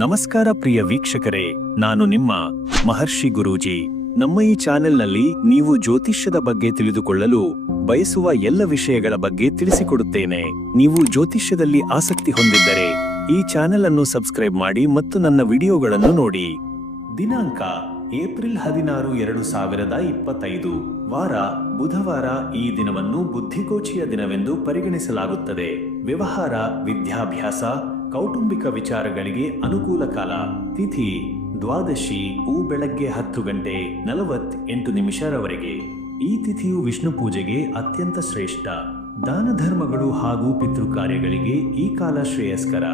ನಮಸ್ಕಾರ ಪ್ರಿಯ ವೀಕ್ಷಕರೇ, ನಾನು ನಿಮ್ಮ ಮಹರ್ಷಿ ಗುರೂಜಿ. ನಮ್ಮ ಈ ಚಾನೆಲ್ನಲ್ಲಿ ನೀವು ಜ್ಯೋತಿಷ್ಯದ ಬಗ್ಗೆ ತಿಳಿದುಕೊಳ್ಳಲು ಬಯಸುವ ಎಲ್ಲ ವಿಷಯಗಳ ಬಗ್ಗೆ ತಿಳಿಸಿಕೊಡುತ್ತೇನೆ. ನೀವು ಜ್ಯೋತಿಷ್ಯದಲ್ಲಿ ಆಸಕ್ತಿ ಹೊಂದಿದ್ದರೆ ಈ ಚಾನೆಲ್ ಅನ್ನು ಸಬ್ಸ್ಕ್ರೈಬ್ ಮಾಡಿ ಮತ್ತು ನನ್ನ ವಿಡಿಯೋಗಳನ್ನು ನೋಡಿ. ದಿನಾಂಕ ಏಪ್ರಿಲ್ 16, 2025, ವಾರ ಬುಧವಾರ. ಈ ದಿನವನ್ನು ಬುದ್ಧಿಗೋಚಿಯ ದಿನವೆಂದು ಪರಿಗಣಿಸಲಾಗುತ್ತದೆ. ವ್ಯವಹಾರ, ವಿದ್ಯಾಭ್ಯಾಸ, ಕೌಟುಂಬಿಕ ವಿಚಾರಗಳಿಗೆ ಅನುಕೂಲ ಕಾಲ. ತಿಥಿ ದ್ವಾದಶಿ, ಬೆಳಗ್ಗೆ 10:48 ಈ ತಿಥಿಯು ವಿಷ್ಣು ಪೂಜೆಗೆ ಅತ್ಯಂತ ಶ್ರೇಷ್ಠ. ದಾನ ಧರ್ಮಗಳು ಹಾಗೂ ಪಿತೃಕಾರ್ಯಗಳಿಗೆ ಈ ಕಾಲ ಶ್ರೇಯಸ್ಕರ.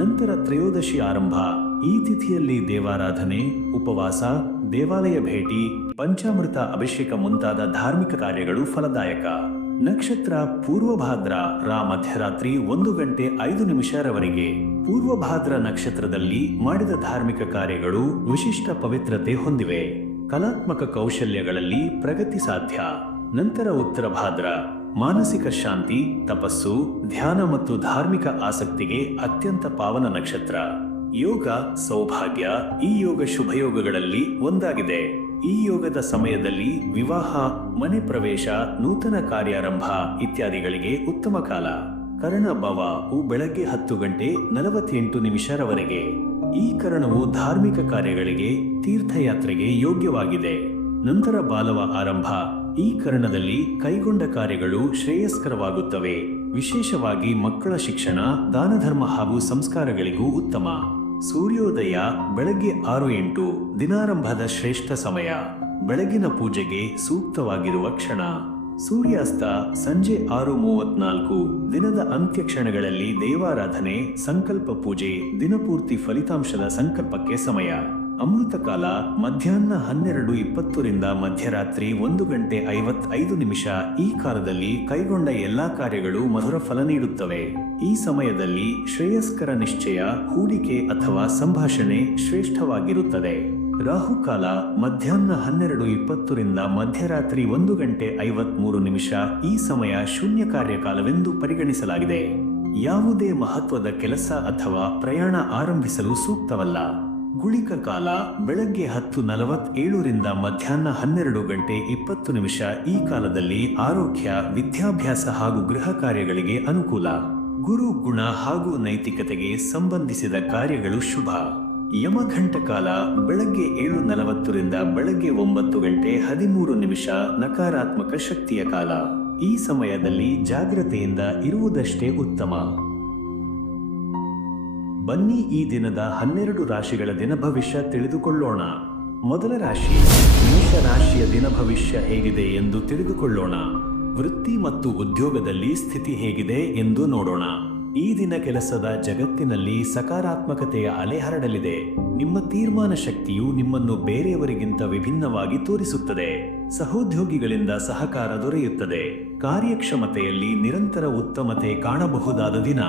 ನಂತರ ತ್ರಯೋದಶಿ ಆರಂಭ. ಈ ತಿಥಿಯಲ್ಲಿ ದೇವಾರಾಧನೆ, ಉಪವಾಸ, ದೇವಾಲಯ ಭೇಟಿ, ಪಂಚಾಮೃತ ಅಭಿಷೇಕ ಮುಂತಾದ ಧಾರ್ಮಿಕ ಕಾರ್ಯಗಳು ಫಲದಾಯಕ. ನಕ್ಷತ್ರ ಪೂರ್ವಭಾದ್ರ, ಮಧ್ಯರಾತ್ರಿ 1:05 ಪೂರ್ವಭಾದ್ರ ನಕ್ಷತ್ರದಲ್ಲಿ ಮಾಡಿದ ಧಾರ್ಮಿಕ ಕಾರ್ಯಗಳು ವಿಶಿಷ್ಟ ಪವಿತ್ರತೆ ಹೊಂದಿವೆ. ಕಲಾತ್ಮಕ ಕೌಶಲ್ಯಗಳಲ್ಲಿ ಪ್ರಗತಿ ಸಾಧ್ಯ. ನಂತರ ಉತ್ತರ ಭಾದ್ರ, ಮಾನಸಿಕ ಶಾಂತಿ, ತಪಸ್ಸು, ಧ್ಯಾನ ಮತ್ತು ಧಾರ್ಮಿಕ ಆಸಕ್ತಿಗೆ ಅತ್ಯಂತ ಪಾವನ ನಕ್ಷತ್ರ. ಯೋಗ ಸೌಭಾಗ್ಯ. ಈ ಯೋಗ ಶುಭಯೋಗಗಳಲ್ಲಿ ಒಂದಾಗಿದೆ. ಈ ಯೋಗದ ಸಮಯದಲ್ಲಿ ವಿವಾಹ, ಮನೆ ಪ್ರವೇಶ, ನೂತನ ಕಾರ್ಯಾರಂಭ ಇತ್ಯಾದಿಗಳಿಗೆ ಉತ್ತಮ ಕಾಲ. ಕರ್ಣ ಭವ ಬೆಳಗ್ಗೆ 10:48 ಈ ಕರ್ಣವು ಧಾರ್ಮಿಕ ಕಾರ್ಯಗಳಿಗೆ, ತೀರ್ಥಯಾತ್ರೆಗೆ ಯೋಗ್ಯವಾಗಿದೆ. ನಂತರ ಬಾಲವ ಆರಂಭ. ಈ ಕರ್ಣದಲ್ಲಿ ಕೈಗೊಂಡ ಕಾರ್ಯಗಳು ಶ್ರೇಯಸ್ಕರವಾಗುತ್ತವೆ. ವಿಶೇಷವಾಗಿ ಮಕ್ಕಳ ಶಿಕ್ಷಣ, ದಾನಧರ್ಮ ಹಾಗೂ ಸಂಸ್ಕಾರಗಳಿಗೂ ಉತ್ತಮ. ಸೂರ್ಯೋದಯ ಬೆಳಗ್ಗೆ 6:08 ದಿನಾರಂಭದ ಶ್ರೇಷ್ಠ ಸಮಯ. ಬೆಳಗಿನ ಪೂಜೆಗೆ ಸೂಕ್ತವಾಗಿರುವ ಕ್ಷಣ. ಸೂರ್ಯಾಸ್ತ ಸಂಜೆ 6:34 ದಿನದ ಅಂತ್ಯ ಕ್ಷಣಗಳಲ್ಲಿ ದೇವಾರಾಧನೆ, ಸಂಕಲ್ಪ ಪೂಜೆ, ದಿನಪೂರ್ತಿ ಫಲಿತಾಂಶದ ಸಂಕಲ್ಪಕ್ಕೆ ಸಮಯ. ಅಮೃತ ಕಾಲ ಮಧ್ಯಾಹ್ನ 12:20 ಮಧ್ಯರಾತ್ರಿ 1:55. ಈ ಕಾಲದಲ್ಲಿ ಕೈಗೊಂಡ ಎಲ್ಲಾ ಕಾರ್ಯಗಳು ಮಧುರ ಫಲ ನೀಡುತ್ತವೆ. ಈ ಸಮಯದಲ್ಲಿ ಶ್ರೇಯಸ್ಕರ ನಿಶ್ಚಯ, ಹೂಡಿಕೆ ಅಥವಾ ಸಂಭಾಷಣೆ ಶ್ರೇಷ್ಠವಾಗಿರುತ್ತದೆ. ರಾಹುಕಾಲ ಮಧ್ಯಾಹ್ನ 12:20 ಮಧ್ಯರಾತ್ರಿ 1:53. ಈ ಸಮಯ ಶೂನ್ಯ ಕಾರ್ಯಕಾಲವೆಂದು ಪರಿಗಣಿಸಲಾಗಿದೆ. ಯಾವುದೇ ಮಹತ್ವದ ಕೆಲಸ ಅಥವಾ ಪ್ರಯಾಣ ಆರಂಭಿಸಲು ಸೂಕ್ತವಲ್ಲ. ಗುಳಿಕ ಕಾಲ ಬೆಳಗ್ಗೆ 10:47 ಮಧ್ಯಾಹ್ನ 12:20. ಈ ಕಾಲದಲ್ಲಿ ಆರೋಗ್ಯ, ವಿದ್ಯಾಭ್ಯಾಸ ಹಾಗೂ ಗೃಹ ಕಾರ್ಯಗಳಿಗೆ ಅನುಕೂಲ. ಗುರು ಗುಣ ಹಾಗೂ ನೈತಿಕತೆಗೆ ಸಂಬಂಧಿಸಿದ ಕಾರ್ಯಗಳು ಶುಭ. ಯಮಘಂಟ ಕಾಲ ಬೆಳಗ್ಗೆ 7:40 ಬೆಳಗ್ಗೆ 9:13 ನಕಾರಾತ್ಮಕ ಶಕ್ತಿಯ ಕಾಲ. ಈ ಸಮಯದಲ್ಲಿ ಜಾಗ್ರತೆಯಿಂದ ಇರುವುದಷ್ಟೇ ಉತ್ತಮ. ಬನ್ನಿ ಈ ದಿನದ 12 ರಾಶಿಗಳ ದಿನ ಭವಿಷ್ಯ ತಿಳಿದುಕೊಳ್ಳೋಣ. ಮೊದಲ ರಾಶಿ ಮೇಷ ರಾಶಿಯ ದಿನ ಭವಿಷ್ಯ ಹೇಗಿದೆ ಎಂದು ತಿಳಿದುಕೊಳ್ಳೋಣ. ವೃತ್ತಿ ಮತ್ತು ಉದ್ಯೋಗದಲ್ಲಿ ಸ್ಥಿತಿ ಹೇಗಿದೆ ಎಂದು ನೋಡೋಣ. ಈ ದಿನ ಕೆಲಸದ ಜಗತ್ತಿನಲ್ಲಿ ಸಕಾರಾತ್ಮಕತೆಯ ಅಲೆ ಹರಡಲಿದೆ. ನಿಮ್ಮ ತೀರ್ಮಾನ ಶಕ್ತಿಯು ನಿಮ್ಮನ್ನು ಬೇರೆಯವರಿಗಿಂತ ವಿಭಿನ್ನವಾಗಿ ತೋರಿಸುತ್ತದೆ. ಸಹೋದ್ಯೋಗಿಗಳಿಂದ ಸಹಕಾರ ದೊರೆಯುತ್ತದೆ. ಕಾರ್ಯಕ್ಷಮತೆಯಲ್ಲಿ ನಿರಂತರ ಉತ್ತಮತೆ ಕಾಣಬಹುದಾದ ದಿನ.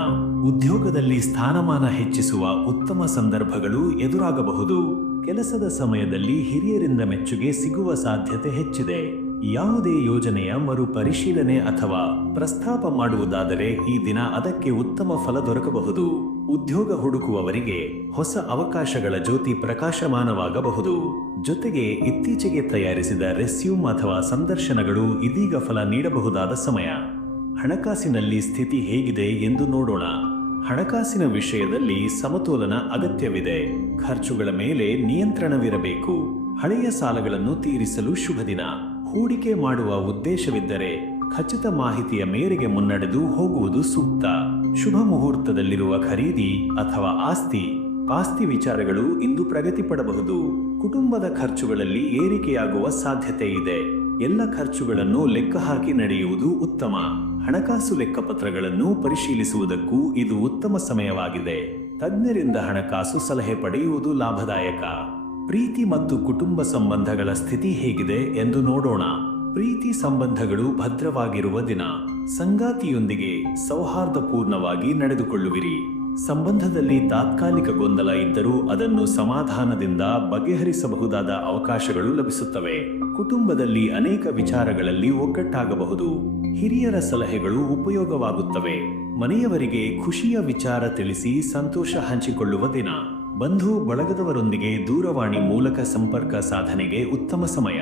ಉದ್ಯೋಗದಲ್ಲಿ ಸ್ಥಾನಮಾನ ಹೆಚ್ಚಿಸುವ ಉತ್ತಮ ಸಂದರ್ಭಗಳು ಎದುರಾಗಬಹುದು. ಕೆಲಸದ ಸಮಯದಲ್ಲಿ ಹಿರಿಯರಿಂದ ಮೆಚ್ಚುಗೆ ಸಿಗುವ ಸಾಧ್ಯತೆ ಹೆಚ್ಚಿದೆ. ಯಾವುದೇ ಯೋಜನೆಯ ಮರು ಪರಿಶೀಲನೆ ಅಥವಾ ಪ್ರಸ್ತಾಪ ಮಾಡುವುದಾದರೆ ಈ ದಿನ ಅದಕ್ಕೆ ಉತ್ತಮ ಫಲ ದೊರಕಬಹುದು. ಉದ್ಯೋಗ ಹುಡುಕುವವರಿಗೆ ಹೊಸ ಅವಕಾಶಗಳ ಜ್ಯೋತಿ ಪ್ರಕಾಶಮಾನವಾಗಬಹುದು. ಜೊತೆಗೆ ಇತ್ತೀಚೆಗೆ ತಯಾರಿಸಿದ ರೆಸ್ಯೂಮ್ ಅಥವಾ ಸಂದರ್ಶನಗಳು ಇದೀಗ ಫಲ ನೀಡಬಹುದಾದ ಸಮಯ. ಹಣಕಾಸಿನಲ್ಲಿ ಸ್ಥಿತಿ ಹೇಗಿದೆ ಎಂದು ನೋಡೋಣ. ಹಣಕಾಸಿನ ವಿಷಯದಲ್ಲಿ ಸಮತೋಲನ ಅಗತ್ಯವಿದೆ. ಖರ್ಚುಗಳ ಮೇಲೆ ನಿಯಂತ್ರಣವಿರಬೇಕು. ಹಳೆಯ ಸಾಲಗಳನ್ನು ತೀರಿಸಲು ಶುಭ ದಿನ. ಹೂಡಿಕೆ ಮಾಡುವ ಉದ್ದೇಶವಿದ್ದರೆ ಖಚಿತ ಮಾಹಿತಿಯ ಮೇರೆಗೆ ಮುನ್ನಡೆದು ಹೋಗುವುದು ಸೂಕ್ತ. ಶುಭ ಮುಹೂರ್ತದಲ್ಲಿರುವ ಖರೀದಿ ಅಥವಾ ಪಾಸ್ತಿ ವಿಚಾರಗಳು ಇಂದು ಪ್ರಗತಿ ಪಡಬಹುದು. ಕುಟುಂಬದ ಖರ್ಚುಗಳಲ್ಲಿ ಏರಿಕೆಯಾಗುವ ಸಾಧ್ಯತೆ ಇದೆ. ಎಲ್ಲ ಖರ್ಚುಗಳನ್ನು ಲೆಕ್ಕ ಹಾಕಿ ನಡೆಯುವುದು ಉತ್ತಮ. ಹಣಕಾಸು ಲೆಕ್ಕಪತ್ರಗಳನ್ನು ಪರಿಶೀಲಿಸುವುದಕ್ಕೂ ಇದು ಉತ್ತಮ ಸಮಯವಾಗಿದೆ. ತಜ್ಞರಿಂದ ಹಣಕಾಸು ಸಲಹೆ ಪಡೆಯುವುದು ಲಾಭದಾಯಕ. ಪ್ರೀತಿ ಮತ್ತು ಕುಟುಂಬ ಸಂಬಂಧಗಳ ಸ್ಥಿತಿ ಹೇಗಿದೆ ಎಂದು ನೋಡೋಣ. ಪ್ರೀತಿ ಸಂಬಂಧಗಳು ಭದ್ರವಾಗಿರುವ ದಿನ. ಸಂಗಾತಿಯೊಂದಿಗೆ ಸೌಹಾರ್ದಪೂರ್ಣವಾಗಿ ನಡೆದುಕೊಳ್ಳುವಿರಿ. ಸಂಬಂಧದಲ್ಲಿ ತಾತ್ಕಾಲಿಕ ಗೊಂದಲ ಇದ್ದರೂ ಅದನ್ನು ಸಮಾಧಾನದಿಂದ ಬಗೆಹರಿಸಬಹುದಾದ ಅವಕಾಶಗಳು ಲಭಿಸುತ್ತವೆ. ಕುಟುಂಬದಲ್ಲಿ ಅನೇಕ ವಿಚಾರಗಳಲ್ಲಿ ಒಗ್ಗಟ್ಟಾಗಬಹುದು. ಹಿರಿಯರ ಸಲಹೆಗಳು ಉಪಯೋಗವಾಗುತ್ತವೆ. ಮನೆಯವರಿಗೆ ಖುಷಿಯ ವಿಚಾರ ತಿಳಿಸಿ ಸಂತೋಷ ಹಂಚಿಕೊಳ್ಳುವ ದಿನ. ಬಂಧು ಬಳಗದವರೊಂದಿಗೆ ದೂರವಾಣಿ ಮೂಲಕ ಸಂಪರ್ಕ ಸಾಧನೆಗೆ ಉತ್ತಮ ಸಮಯ.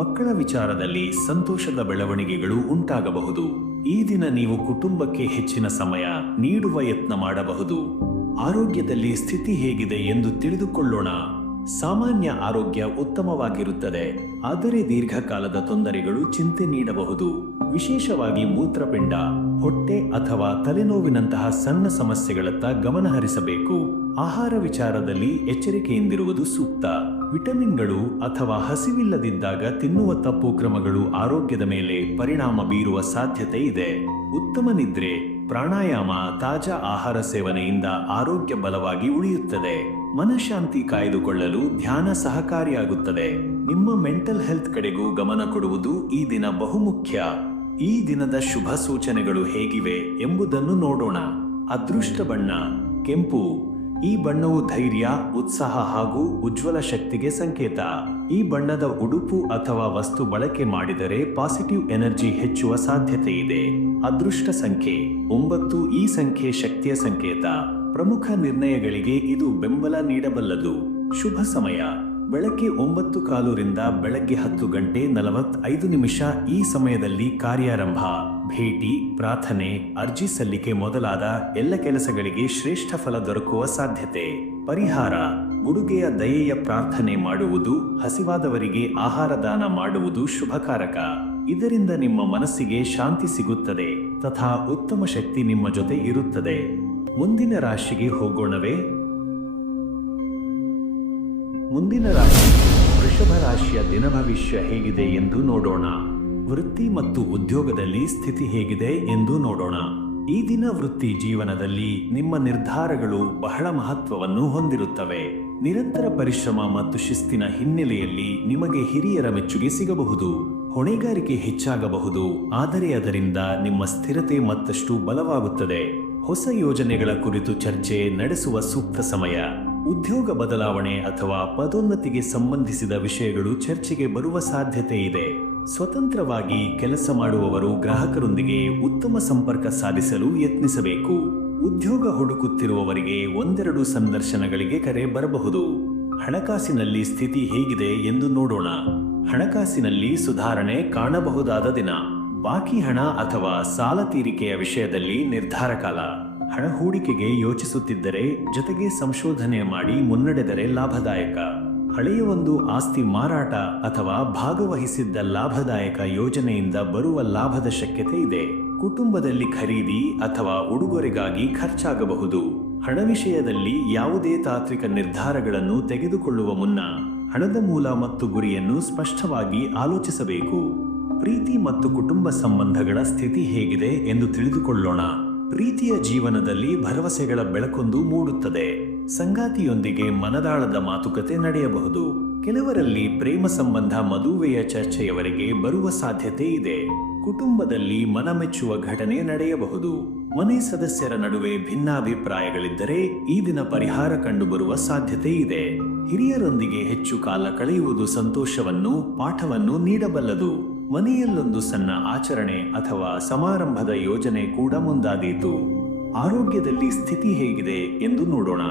ಮಕ್ಕಳ ವಿಚಾರದಲ್ಲಿ ಸಂತೋಷದ ಬೆಳವಣಿಗೆಗಳು ಉಂಟಾಗಬಹುದು. ಈ ದಿನ ನೀವು ಕುಟುಂಬಕ್ಕೆ ಹೆಚ್ಚಿನ ಸಮಯ ನೀಡುವ ಯತ್ನ ಮಾಡಬಹುದು. ಆರೋಗ್ಯದಲ್ಲಿ ಸ್ಥಿತಿ ಹೇಗಿದೆ ಎಂದು ತಿಳಿದುಕೊಳ್ಳೋಣ. ಸಾಮಾನ್ಯ ಆರೋಗ್ಯ ಉತ್ತಮವಾಗಿರುತ್ತದೆ, ಆದರೆ ದೀರ್ಘಕಾಲದ ತೊಂದರೆಗಳು ಚಿಂತೆ ನೀಡಬಹುದು. ವಿಶೇಷವಾಗಿ ಮೂತ್ರಪಿಂಡ, ಹೊಟ್ಟೆ ಅಥವಾ ತಲೆನೋವಿನಂತಹ ಸಣ್ಣ ಸಮಸ್ಯೆಗಳತ್ತ ಗಮನ ಹರಿಸಬೇಕು. ಆಹಾರ ವಿಚಾರದಲ್ಲಿ ಎಚ್ಚರಿಕೆಯಿಂದಿರುವುದು ಸೂಕ್ತ. ವಿಟಮಿನ್ಗಳು ಅಥವಾ ಹಸಿವಿಲ್ಲದಿದ್ದಾಗ ತಿನ್ನುವ ತಪ್ಪು ಕ್ರಮಗಳು ಆರೋಗ್ಯದ ಮೇಲೆ ಪರಿಣಾಮ ಬೀರುವ ಸಾಧ್ಯತೆ ಇದೆ. ಉತ್ತಮ ನಿದ್ರೆ, ಪ್ರಾಣಾಯಾಮ, ತಾಜಾ ಆಹಾರ ಸೇವನೆಯಿಂದ ಆರೋಗ್ಯ ಬಲವಾಗಿ ಉಳಿಯುತ್ತದೆ. ಮನಃಶಾಂತಿ ಕಾಯ್ದುಕೊಳ್ಳಲು ಧ್ಯಾನ ಸಹಕಾರಿಯಾಗುತ್ತದೆ. ನಿಮ್ಮ ಮೆಂಟಲ್ ಹೆಲ್ತ್ ಕಡೆಗೂ ಗಮನ ಕೊಡುವುದು ಈ ದಿನ ಬಹುಮುಖ್ಯ. ಈ ದಿನದ ಶುಭ ಸೂಚನೆಗಳು ಹೇಗಿವೆ ಎಂಬುದನ್ನು ನೋಡೋಣ. ಅದೃಷ್ಟ ಬಣ್ಣ ಕೆಂಪು. ಈ ಬಣ್ಣವು ಧೈರ್ಯ, ಉತ್ಸಾಹ ಹಾಗೂ ಉಜ್ವಲ ಶಕ್ತಿಗೆ ಸಂಕೇತ. ಈ ಬಣ್ಣದ ಉಡುಪು ಅಥವಾ ವಸ್ತು ಬಳಕೆ ಮಾಡಿದರೆ ಪಾಸಿಟಿವ್ ಎನರ್ಜಿ ಹೆಚ್ಚುವ ಸಾಧ್ಯತೆ ಇದೆ. ಅದೃಷ್ಟ ಸಂಖ್ಯೆ 9. ಈ ಸಂಖ್ಯೆ ಶಕ್ತಿಯ ಸಂಕೇತ. ಪ್ರಮುಖ ನಿರ್ಣಯಗಳಿಗೆ ಇದು ಬೆಂಬಲ ನೀಡಬಲ್ಲದು. ಶುಭ ಸಮಯ ಬೆಳಗ್ಗೆ 9:15 ರಿಂದ ಬೆಳಗ್ಗೆ 10:45. ಈ ಸಮಯದಲ್ಲಿ ಕಾರ್ಯಾರಂಭ, ಭೇಟಿ, ಪ್ರಾರ್ಥನೆ, ಅರ್ಜಿ ಸಲ್ಲಿಕೆ ಮೊದಲಾದ ಎಲ್ಲ ಕೆಲಸಗಳಿಗೆ ಶ್ರೇಷ್ಠ ಫಲ ದೊರಕುವ ಸಾಧ್ಯತೆ. ಪರಿಹಾರ: ಉಡುಗೆಯ ದಯೆಯ ಪ್ರಾರ್ಥನೆ ಮಾಡುವುದು, ಹಸಿವಾದವರಿಗೆ ಆಹಾರ ದಾನ ಮಾಡುವುದು ಶುಭಕಾರಕ. ಇದರಿಂದ ನಿಮ್ಮ ಮನಸ್ಸಿಗೆ ಶಾಂತಿ ಸಿಗುತ್ತದೆ ತಥಾ ಉತ್ತಮ ಶಕ್ತಿ ನಿಮ್ಮ ಜೊತೆ ಇರುತ್ತದೆ. ಮುಂದಿನ ರಾಶಿಗೆ ಹೋಗೋಣವೇ? ಮುಂದಿನ ರಾಶಿ ವೃಷಭ ರಾಶಿಯ ದಿನ ಭವಿಷ್ಯ ಹೇಗಿದೆ ಎಂದು ನೋಡೋಣ. ವೃತ್ತಿ ಮತ್ತು ಉದ್ಯೋಗದಲ್ಲಿ ಸ್ಥಿತಿ ಹೇಗಿದೆ ಎಂದು ನೋಡೋಣ. ಈ ದಿನ ವೃತ್ತಿ ಜೀವನದಲ್ಲಿ ನಿಮ್ಮ ನಿರ್ಧಾರಗಳು ಬಹಳ ಮಹತ್ವವನ್ನು ಹೊಂದಿರುತ್ತವೆ. ನಿರಂತರ ಪರಿಶ್ರಮ ಮತ್ತು ಶಿಸ್ತಿನ ಹಿನ್ನೆಲೆಯಲ್ಲಿ ನಿಮಗೆ ಹಿರಿಯರ ಮೆಚ್ಚುಗೆ ಸಿಗಬಹುದು. ಹೊಣೆಗಾರಿಕೆ ಹೆಚ್ಚಾಗಬಹುದು, ಆದರೆ ಅದರಿಂದ ನಿಮ್ಮ ಸ್ಥಿರತೆ ಮತ್ತಷ್ಟು ಬಲವಾಗುತ್ತದೆ. ಹೊಸ ಯೋಜನೆಗಳ ಕುರಿತು ಚರ್ಚೆ ನಡೆಸುವ ಸೂಕ್ತ ಸಮಯ. ಉದ್ಯೋಗ ಬದಲಾವಣೆ ಅಥವಾ ಪದೋನ್ನತಿಗೆ ಸಂಬಂಧಿಸಿದ ವಿಷಯಗಳು ಚರ್ಚೆಗೆ ಬರುವ ಸಾಧ್ಯತೆ ಇದೆ. ಸ್ವತಂತ್ರವಾಗಿ ಕೆಲಸ ಮಾಡುವವರು ಗ್ರಾಹಕರೊಂದಿಗೆ ಉತ್ತಮ ಸಂಪರ್ಕ ಸಾಧಿಸಲು ಯತ್ನಿಸಬೇಕು. ಉದ್ಯೋಗ ಹುಡುಕುತ್ತಿರುವವರಿಗೆ 1-2 ಸಂದರ್ಶನಗಳಿಗೆ ಕರೆ ಬರಬಹುದು. ಹಣಕಾಸಿನಲ್ಲಿ ಸ್ಥಿತಿ ಹೇಗಿದೆ ಎಂದು ನೋಡೋಣ. ಹಣಕಾಸಿನಲ್ಲಿ ಸುಧಾರಣೆ ಕಾಣಬಹುದಾದ ದಿನ. ಬಾಕಿ ಹಣ ಅಥವಾ ಸಾಲ ತೀರಿಕೆಯ ವಿಷಯದಲ್ಲಿ ನಿರ್ಧಾರ ಕಾಲ. ಹಣ ಹೂಡಿಕೆಗೆ ಯೋಚಿಸುತ್ತಿದ್ದರೆ ಜೊತೆಗೆ ಸಂಶೋಧನೆ ಮಾಡಿ ಮುನ್ನಡೆದರೆ ಲಾಭದಾಯಕ. ಹಳೆಯ ಒಂದು ಆಸ್ತಿ ಮಾರಾಟ ಅಥವಾ ಭಾಗವಹಿಸಿದ್ದ ಲಾಭದಾಯಕ ಯೋಜನೆಯಿಂದ ಬರುವ ಲಾಭದ ಶಕ್ಯತೆ ಇದೆ. ಕುಟುಂಬದಲ್ಲಿ ಖರೀದಿ ಅಥವಾ ಉಡುಗೊರೆಗಾಗಿ ಖರ್ಚಾಗಬಹುದು. ಹಣ ವಿಷಯದಲ್ಲಿ ಯಾವುದೇ ತಾಂತ್ರಿಕ ನಿರ್ಧಾರಗಳನ್ನು ತೆಗೆದುಕೊಳ್ಳುವ ಮುನ್ನ ಹಣದ ಮೂಲ ಮತ್ತು ಗುರಿಯನ್ನು ಸ್ಪಷ್ಟವಾಗಿ ಆಲೋಚಿಸಬೇಕು. ಪ್ರೀತಿ ಮತ್ತು ಕುಟುಂಬ ಸಂಬಂಧಗಳ ಸ್ಥಿತಿ ಹೇಗಿದೆ ಎಂದು ತಿಳಿದುಕೊಳ್ಳೋಣ. ಪ್ರೀತಿಯ ಜೀವನದಲ್ಲಿ ಭರವಸೆಗಳ ಬೆಳಕೊಂದು ಮೂಡುತ್ತದೆ. ಸಂಗಾತಿಯೊಂದಿಗೆ ಮನದಾಳದ ಮಾತುಕತೆ ನಡೆಯಬಹುದು. ಕೆಲವರಲ್ಲಿ ಪ್ರೇಮ ಸಂಬಂಧ ಮದುವೆಯ ಚರ್ಚೆಯವರೆಗೆ ಬರುವ ಸಾಧ್ಯತೆ ಇದೆ. ಕುಟುಂಬದಲ್ಲಿ ಮನಮೆಚ್ಚುವ ಘಟನೆ ನಡೆಯಬಹುದು. ಮನೆ ಸದಸ್ಯರ ನಡುವೆ ಭಿನ್ನಾಭಿಪ್ರಾಯಗಳಿದ್ದರೆ ಈ ದಿನ ಪರಿಹಾರ ಕಂಡುಬರುವ ಸಾಧ್ಯತೆ ಇದೆ. ಹಿರಿಯರೊಂದಿಗೆ ಹೆಚ್ಚು ಕಾಲ ಕಳೆಯುವುದು ಸಂತೋಷವನ್ನು, ಪಾಠವನ್ನು ನೀಡಬಲ್ಲದು. ಮನೆಯಲ್ಲೊಂದು ಸಣ್ಣ ಆಚರಣೆ ಅಥವಾ ಸಮಾರಂಭದ ಯೋಜನೆ ಕೂಡ ಮುಂದಾದೀತು. ಆರೋಗ್ಯದಲ್ಲಿ ಸ್ಥಿತಿ ಹೇಗಿದೆ ಎಂದು ನೋಡೋಣ.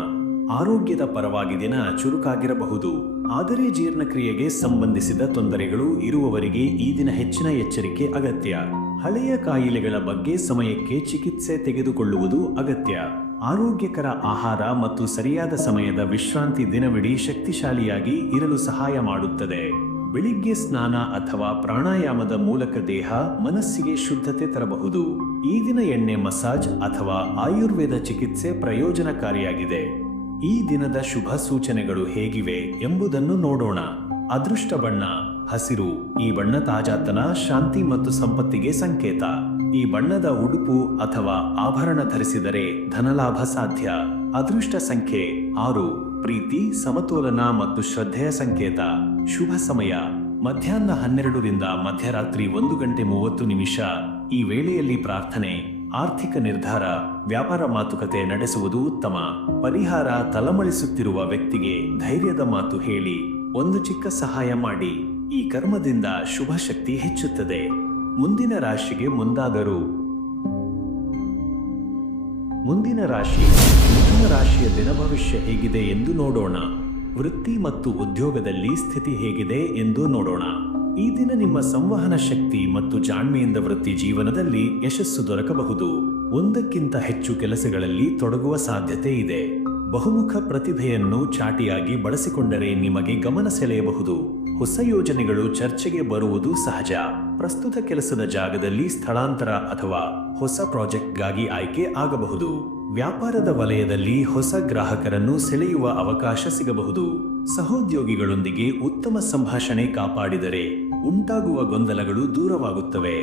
ಆರೋಗ್ಯದ ಪರವಾಗಿ ದಿನ ಚುರುಕಾಗಿರಬಹುದು, ಆದರೆ ಜೀರ್ಣಕ್ರಿಯೆಗೆ ಸಂಬಂಧಿಸಿದ ತೊಂದರೆಗಳು ಇರುವವರಿಗೆ ಈ ದಿನ ಹೆಚ್ಚಿನ ಎಚ್ಚರಿಕೆ ಅಗತ್ಯ. ಹಳೆಯ ಕಾಯಿಲೆಗಳ ಬಗ್ಗೆ ಸಮಯಕ್ಕೆ ಚಿಕಿತ್ಸೆ ತೆಗೆದುಕೊಳ್ಳುವುದು ಅಗತ್ಯ. ಆರೋಗ್ಯಕರ ಆಹಾರ ಮತ್ತು ಸರಿಯಾದ ಸಮಯದ ವಿಶ್ರಾಂತಿ ದಿನವಿಡೀ ಶಕ್ತಿಶಾಲಿಯಾಗಿ ಇರಲು ಸಹಾಯ ಮಾಡುತ್ತದೆ. ಬೆಳಿಗ್ಗೆ ಸ್ನಾನ ಅಥವಾ ಪ್ರಾಣಾಯಾಮದ ಮೂಲಕ ದೇಹ ಮನಸ್ಸಿಗೆ ಶುದ್ಧತೆ ತರಬಹುದು. ಈ ದಿನ ಎಣ್ಣೆ ಮಸಾಜ್ ಅಥವಾ ಆಯುರ್ವೇದ ಚಿಕಿತ್ಸೆ ಪ್ರಯೋಜನಕಾರಿಯಾಗಿದೆ. ಈ ದಿನದ ಶುಭ ಸೂಚನೆಗಳು ಹೇಗಿವೆ ಎಂಬುದನ್ನು ನೋಡೋಣ. ಅದೃಷ್ಟ ಬಣ್ಣ ಹಸಿರು. ಈ ಬಣ್ಣ ತಾಜಾತನ, ಶಾಂತಿ ಮತ್ತು ಸಂಪತ್ತಿಗೆ ಸಂಕೇತ. ಈ ಬಣ್ಣದ ಉಡುಪು ಅಥವಾ ಆಭರಣ ಧರಿಸಿದರೆ ಧನಲಾಭ ಸಾಧ್ಯ. ಅದೃಷ್ಟ ಸಂಖ್ಯೆ 6. ಪ್ರೀತಿ, ಸಮತೋಲನ ಮತ್ತು ಶ್ರದ್ಧೆಯ ಸಂಕೇತ. ಶುಭ ಸಮಯ ಮಧ್ಯಾಹ್ನ 12 ರಿಂದ ಮಧ್ಯರಾತ್ರಿ 1:30. ಈ ವೇಳೆಯಲ್ಲಿ ಪ್ರಾರ್ಥನೆ, ಆರ್ಥಿಕ ನಿರ್ಧಾರ, ವ್ಯಾಪಾರ ಮಾತುಕತೆ ನಡೆಸುವುದು ಉತ್ತಮ. ಪರಿಹಾರ: ತಳಮಳಿಸುತ್ತಿರುವ ವ್ಯಕ್ತಿಗೆ ಧೈರ್ಯದ ಮಾತು ಹೇಳಿ ಒಂದು ಚಿಕ್ಕ ಸಹಾಯ ಮಾಡಿ. ಈ ಕರ್ಮದಿಂದ ಶುಭ ಶಕ್ತಿ ಹೆಚ್ಚುತ್ತದೆ. ಮುಂದಿನ ರಾಶಿಗೆ ಮುಂದಾದರು. ಮುಂದಿನ ರಾಶಿ ಮಿಥುನ ರಾಶಿಯ ದಿನ ಭವಿಷ್ಯ ಹೇಗಿದೆ ಎಂದು ನೋಡೋಣ. ವೃತ್ತಿ ಮತ್ತು ಉದ್ಯೋಗದಲ್ಲಿ ಸ್ಥಿತಿ ಹೇಗಿದೆ ಎಂದು ನೋಡೋಣ. ಈ ದಿನ ನಿಮ್ಮ ಸಂವಹನ ಶಕ್ತಿ ಮತ್ತು ಜಾಣ್ಮೆಯಿಂದ ವೃತ್ತಿ ಜೀವನದಲ್ಲಿ ಯಶಸ್ಸು ದೊರಕಬಹುದು. ಒಂದಕ್ಕಿಂತ ಹೆಚ್ಚು ಕೆಲಸಗಳಲ್ಲಿ ತೊಡಗುವ ಸಾಧ್ಯತೆ ಇದೆ. ಬಹುಮುಖ ಪ್ರತಿಭೆಯನ್ನು ಚಾಟಿಯಾಗಿ ಬಳಸಿಕೊಂಡರೆ ನಿಮಗೆ ಗಮನ ಸೆಳೆಯಬಹುದು. ಹೊಸ ಯೋಜನೆಗಳು ಚರ್ಚೆಗೆ ಬರುವುದು ಸಹಜ. ಪ್ರಸ್ತುತ ಕೆಲಸದ ಜಾಗದಲ್ಲಿ ಸ್ಥಳಾಂತರ ಅಥವಾ ಹೊಸ ಪ್ರಾಜೆಕ್ಟ್ಗಾಗಿ ಆಯ್ಕೆ ಆಗಬಹುದು. ವ್ಯಾಪಾರದ ವಲಯದಲ್ಲಿ ಹೊಸ ಗ್ರಾಹಕರನ್ನು ಸೆಳೆಯುವ ಅವಕಾಶ ಸಿಗಬಹುದು. ಸಹೋದ್ಯೋಗಿಗಳೊಂದಿಗೆ ಉತ್ತಮ ಸಂಭಾಷಣೆ ಕಾಪಾಡಿದರೆ ಉಂಟಾಗುವ ಗೊಂದಲಗಳು ದೂರವಾಗುತ್ತವೆ.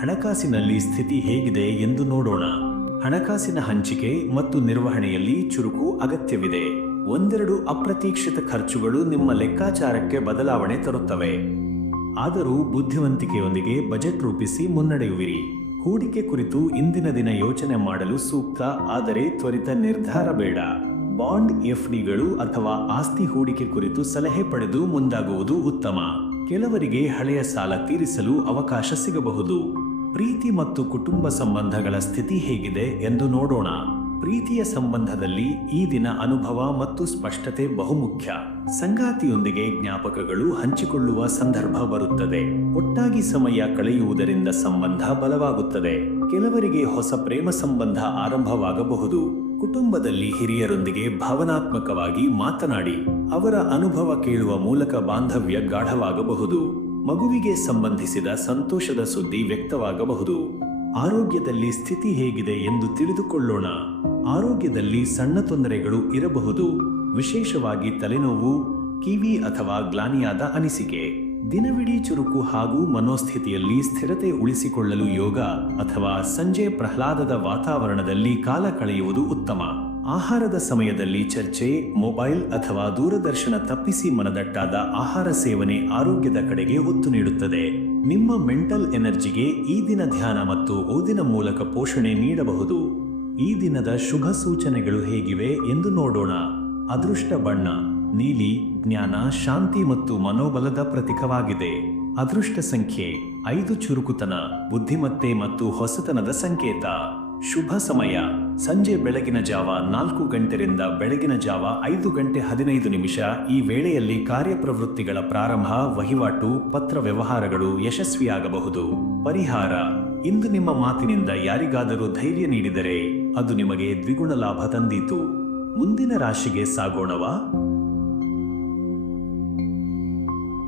ಹಣಕಾಸಿನಲ್ಲಿ ಸ್ಥಿತಿ ಹೇಗಿದೆ ಎಂದು ನೋಡೋಣ. ಹಣಕಾಸಿನ ಹಂಚಿಕೆ ಮತ್ತು ನಿರ್ವಹಣೆಯಲ್ಲಿ ಚುರುಕು ಅಗತ್ಯವಿದೆ. ಒಂದೆರಡು ಅಪ್ರತೀಕ್ಷಿತ ಖರ್ಚುಗಳು ನಿಮ್ಮ ಲೆಕ್ಕಾಚಾರಕ್ಕೆ ಬದಲಾವಣೆ ತರುತ್ತವೆ. ಆದರೂ ಬುದ್ಧಿವಂತಿಕೆಯೊಂದಿಗೆ ಬಜೆಟ್ ರೂಪಿಸಿ ಮುನ್ನಡೆಯುವಿರಿ. ಹೂಡಿಕೆ ಕುರಿತು ಇಂದಿನ ದಿನ ಯೋಚನೆ ಮಾಡಲು ಸೂಕ್ತ, ಆದರೆ ತ್ವರಿತ ನಿರ್ಧಾರ ಬೇಡ. ಬಾಂಡ್, ಎಫ್ಡಿಗಳು ಅಥವಾ ಆಸ್ತಿ ಹೂಡಿಕೆ ಕುರಿತು ಸಲಹೆ ಪಡೆದು ಮುಂದಾಗುವುದು ಉತ್ತಮ. ಕೆಲವರಿಗೆ ಹಳೆಯ ಸಾಲ ತೀರಿಸಲು ಅವಕಾಶ ಸಿಗಬಹುದು. ಪ್ರೀತಿ ಮತ್ತು ಕುಟುಂಬ ಸಂಬಂಧಗಳ ಸ್ಥಿತಿ ಹೇಗಿದೆ ಎಂದು ನೋಡೋಣ. ಪ್ರೀತಿಯ ಸಂಬಂಧದಲ್ಲಿ ಈ ದಿನ ಅನುಭವ ಮತ್ತು ಸ್ಪಷ್ಟತೆ ಬಹುಮುಖ್ಯ. ಸಂಗಾತಿಯೊಂದಿಗೆ ಜ್ಞಾಪಕಗಳು ಹಂಚಿಕೊಳ್ಳುವ ಸಂದರ್ಭ ಬರುತ್ತದೆ. ಒಟ್ಟಾಗಿ ಸಮಯ ಕಳೆಯುವುದರಿಂದ ಸಂಬಂಧ ಬಲವಾಗುತ್ತದೆ. ಕೆಲವರಿಗೆ ಹೊಸ ಪ್ರೇಮ ಸಂಬಂಧ ಆರಂಭವಾಗಬಹುದು. ಕುಟುಂಬದಲ್ಲಿ ಹಿರಿಯರೊಂದಿಗೆ ಭಾವನಾತ್ಮಕವಾಗಿ ಮಾತನಾಡಿ ಅವರ ಅನುಭವ ಕೇಳುವ ಮೂಲಕ ಬಾಂಧವ್ಯ ಗಾಢವಾಗಬಹುದು. ಮಗುವಿಗೆ ಸಂಬಂಧಿಸಿದ ಸಂತೋಷದ ಸುದ್ದಿ ವ್ಯಕ್ತವಾಗಬಹುದು. ಆರೋಗ್ಯದಲ್ಲಿ ಸ್ಥಿತಿ ಹೇಗಿದೆ ಎಂದು ತಿಳಿದುಕೊಳ್ಳೋಣ. ಆರೋಗ್ಯದಲ್ಲಿ ಸಣ್ಣ ತೊಂದರೆಗಳು ಇರಬಹುದು, ವಿಶೇಷವಾಗಿ ತಲೆನೋವು, ಕಿವಿ ಅಥವಾ ಗ್ಲಾನಿಯಾದ ಅನಿಸಿಕೆ. ದಿನವಿಡೀ ಚುರುಕು ಹಾಗೂ ಮನೋಸ್ಥಿತಿಯಲ್ಲಿ ಸ್ಥಿರತೆ ಉಳಿಸಿಕೊಳ್ಳಲು ಯೋಗ ಅಥವಾ ಸಂಜೆ ಪ್ರಹ್ಲಾದದ ವಾತಾವರಣದಲ್ಲಿ ಕಾಲ ಕಳೆಯುವುದು ಉತ್ತಮ. ಆಹಾರದ ಸಮಯದಲ್ಲಿ ಚರ್ಚೆ, ಮೊಬೈಲ್ ಅಥವಾ ದೂರದರ್ಶನ ತಪ್ಪಿಸಿ ಮನದಟ್ಟಾದ ಆಹಾರ ಸೇವನೆ ಆರೋಗ್ಯದ ಕಡೆಗೆ ಒತ್ತು ನೀಡುತ್ತದೆ. ನಿಮ್ಮ ಮೆಂಟಲ್ ಎನರ್ಜಿಗೆ ಈ ದಿನ ಧ್ಯಾನ ಮತ್ತು ಓದಿನ ಮೂಲಕ ಪೋಷಣೆ ನೀಡಬಹುದು. ಈ ದಿನದ ಶುಭ ಸೂಚನೆಗಳು ಹೇಗಿವೆ ಎಂದು ನೋಡೋಣ. ಅದೃಷ್ಟ ಬಣ್ಣ ನೀಲಿ, ಜ್ಞಾನ, ಶಾಂತಿ ಮತ್ತು ಮನೋಬಲದ ಪ್ರತೀಕವಾಗಿದೆ. ಅದೃಷ್ಟ ಸಂಖ್ಯೆ 5, ಚುರುಕುತನ, ಬುದ್ಧಿಮತ್ತೆ ಮತ್ತು ಹೊಸತನದ ಸಂಕೇತ. ಶುಭ ಸಮಯ ಸಂಜೆ ಬೆಳಗಿನ ಜಾವ 4 ಗಂಟೆಯಿಂದ ಬೆಳಗಿನ ಜಾವ 5 ಗಂಟೆ 15 ನಿಮಿಷ. ಈ ವೇಳೆಯಲ್ಲಿ ಕಾರ್ಯಪ್ರವೃತ್ತಿಗಳ ಪ್ರಾರಂಭ, ವಹಿವಾಟು, ಪತ್ರ ವ್ಯವಹಾರಗಳು ಯಶಸ್ವಿಯಾಗಬಹುದು. ಪರಿಹಾರ: ಇಂದು ನಿಮ್ಮ ಮಾತಿನಿಂದ ಯಾರಿಗಾದರೂ ಧೈರ್ಯ ನೀಡಿದರೆ ಅದು ನಿಮಗೆ ದ್ವಿಗುಣ ಲಾಭ ತಂದೀತು. ಮುಂದಿನ ರಾಶಿಗೆ ಸಾಗೋಣವಾ?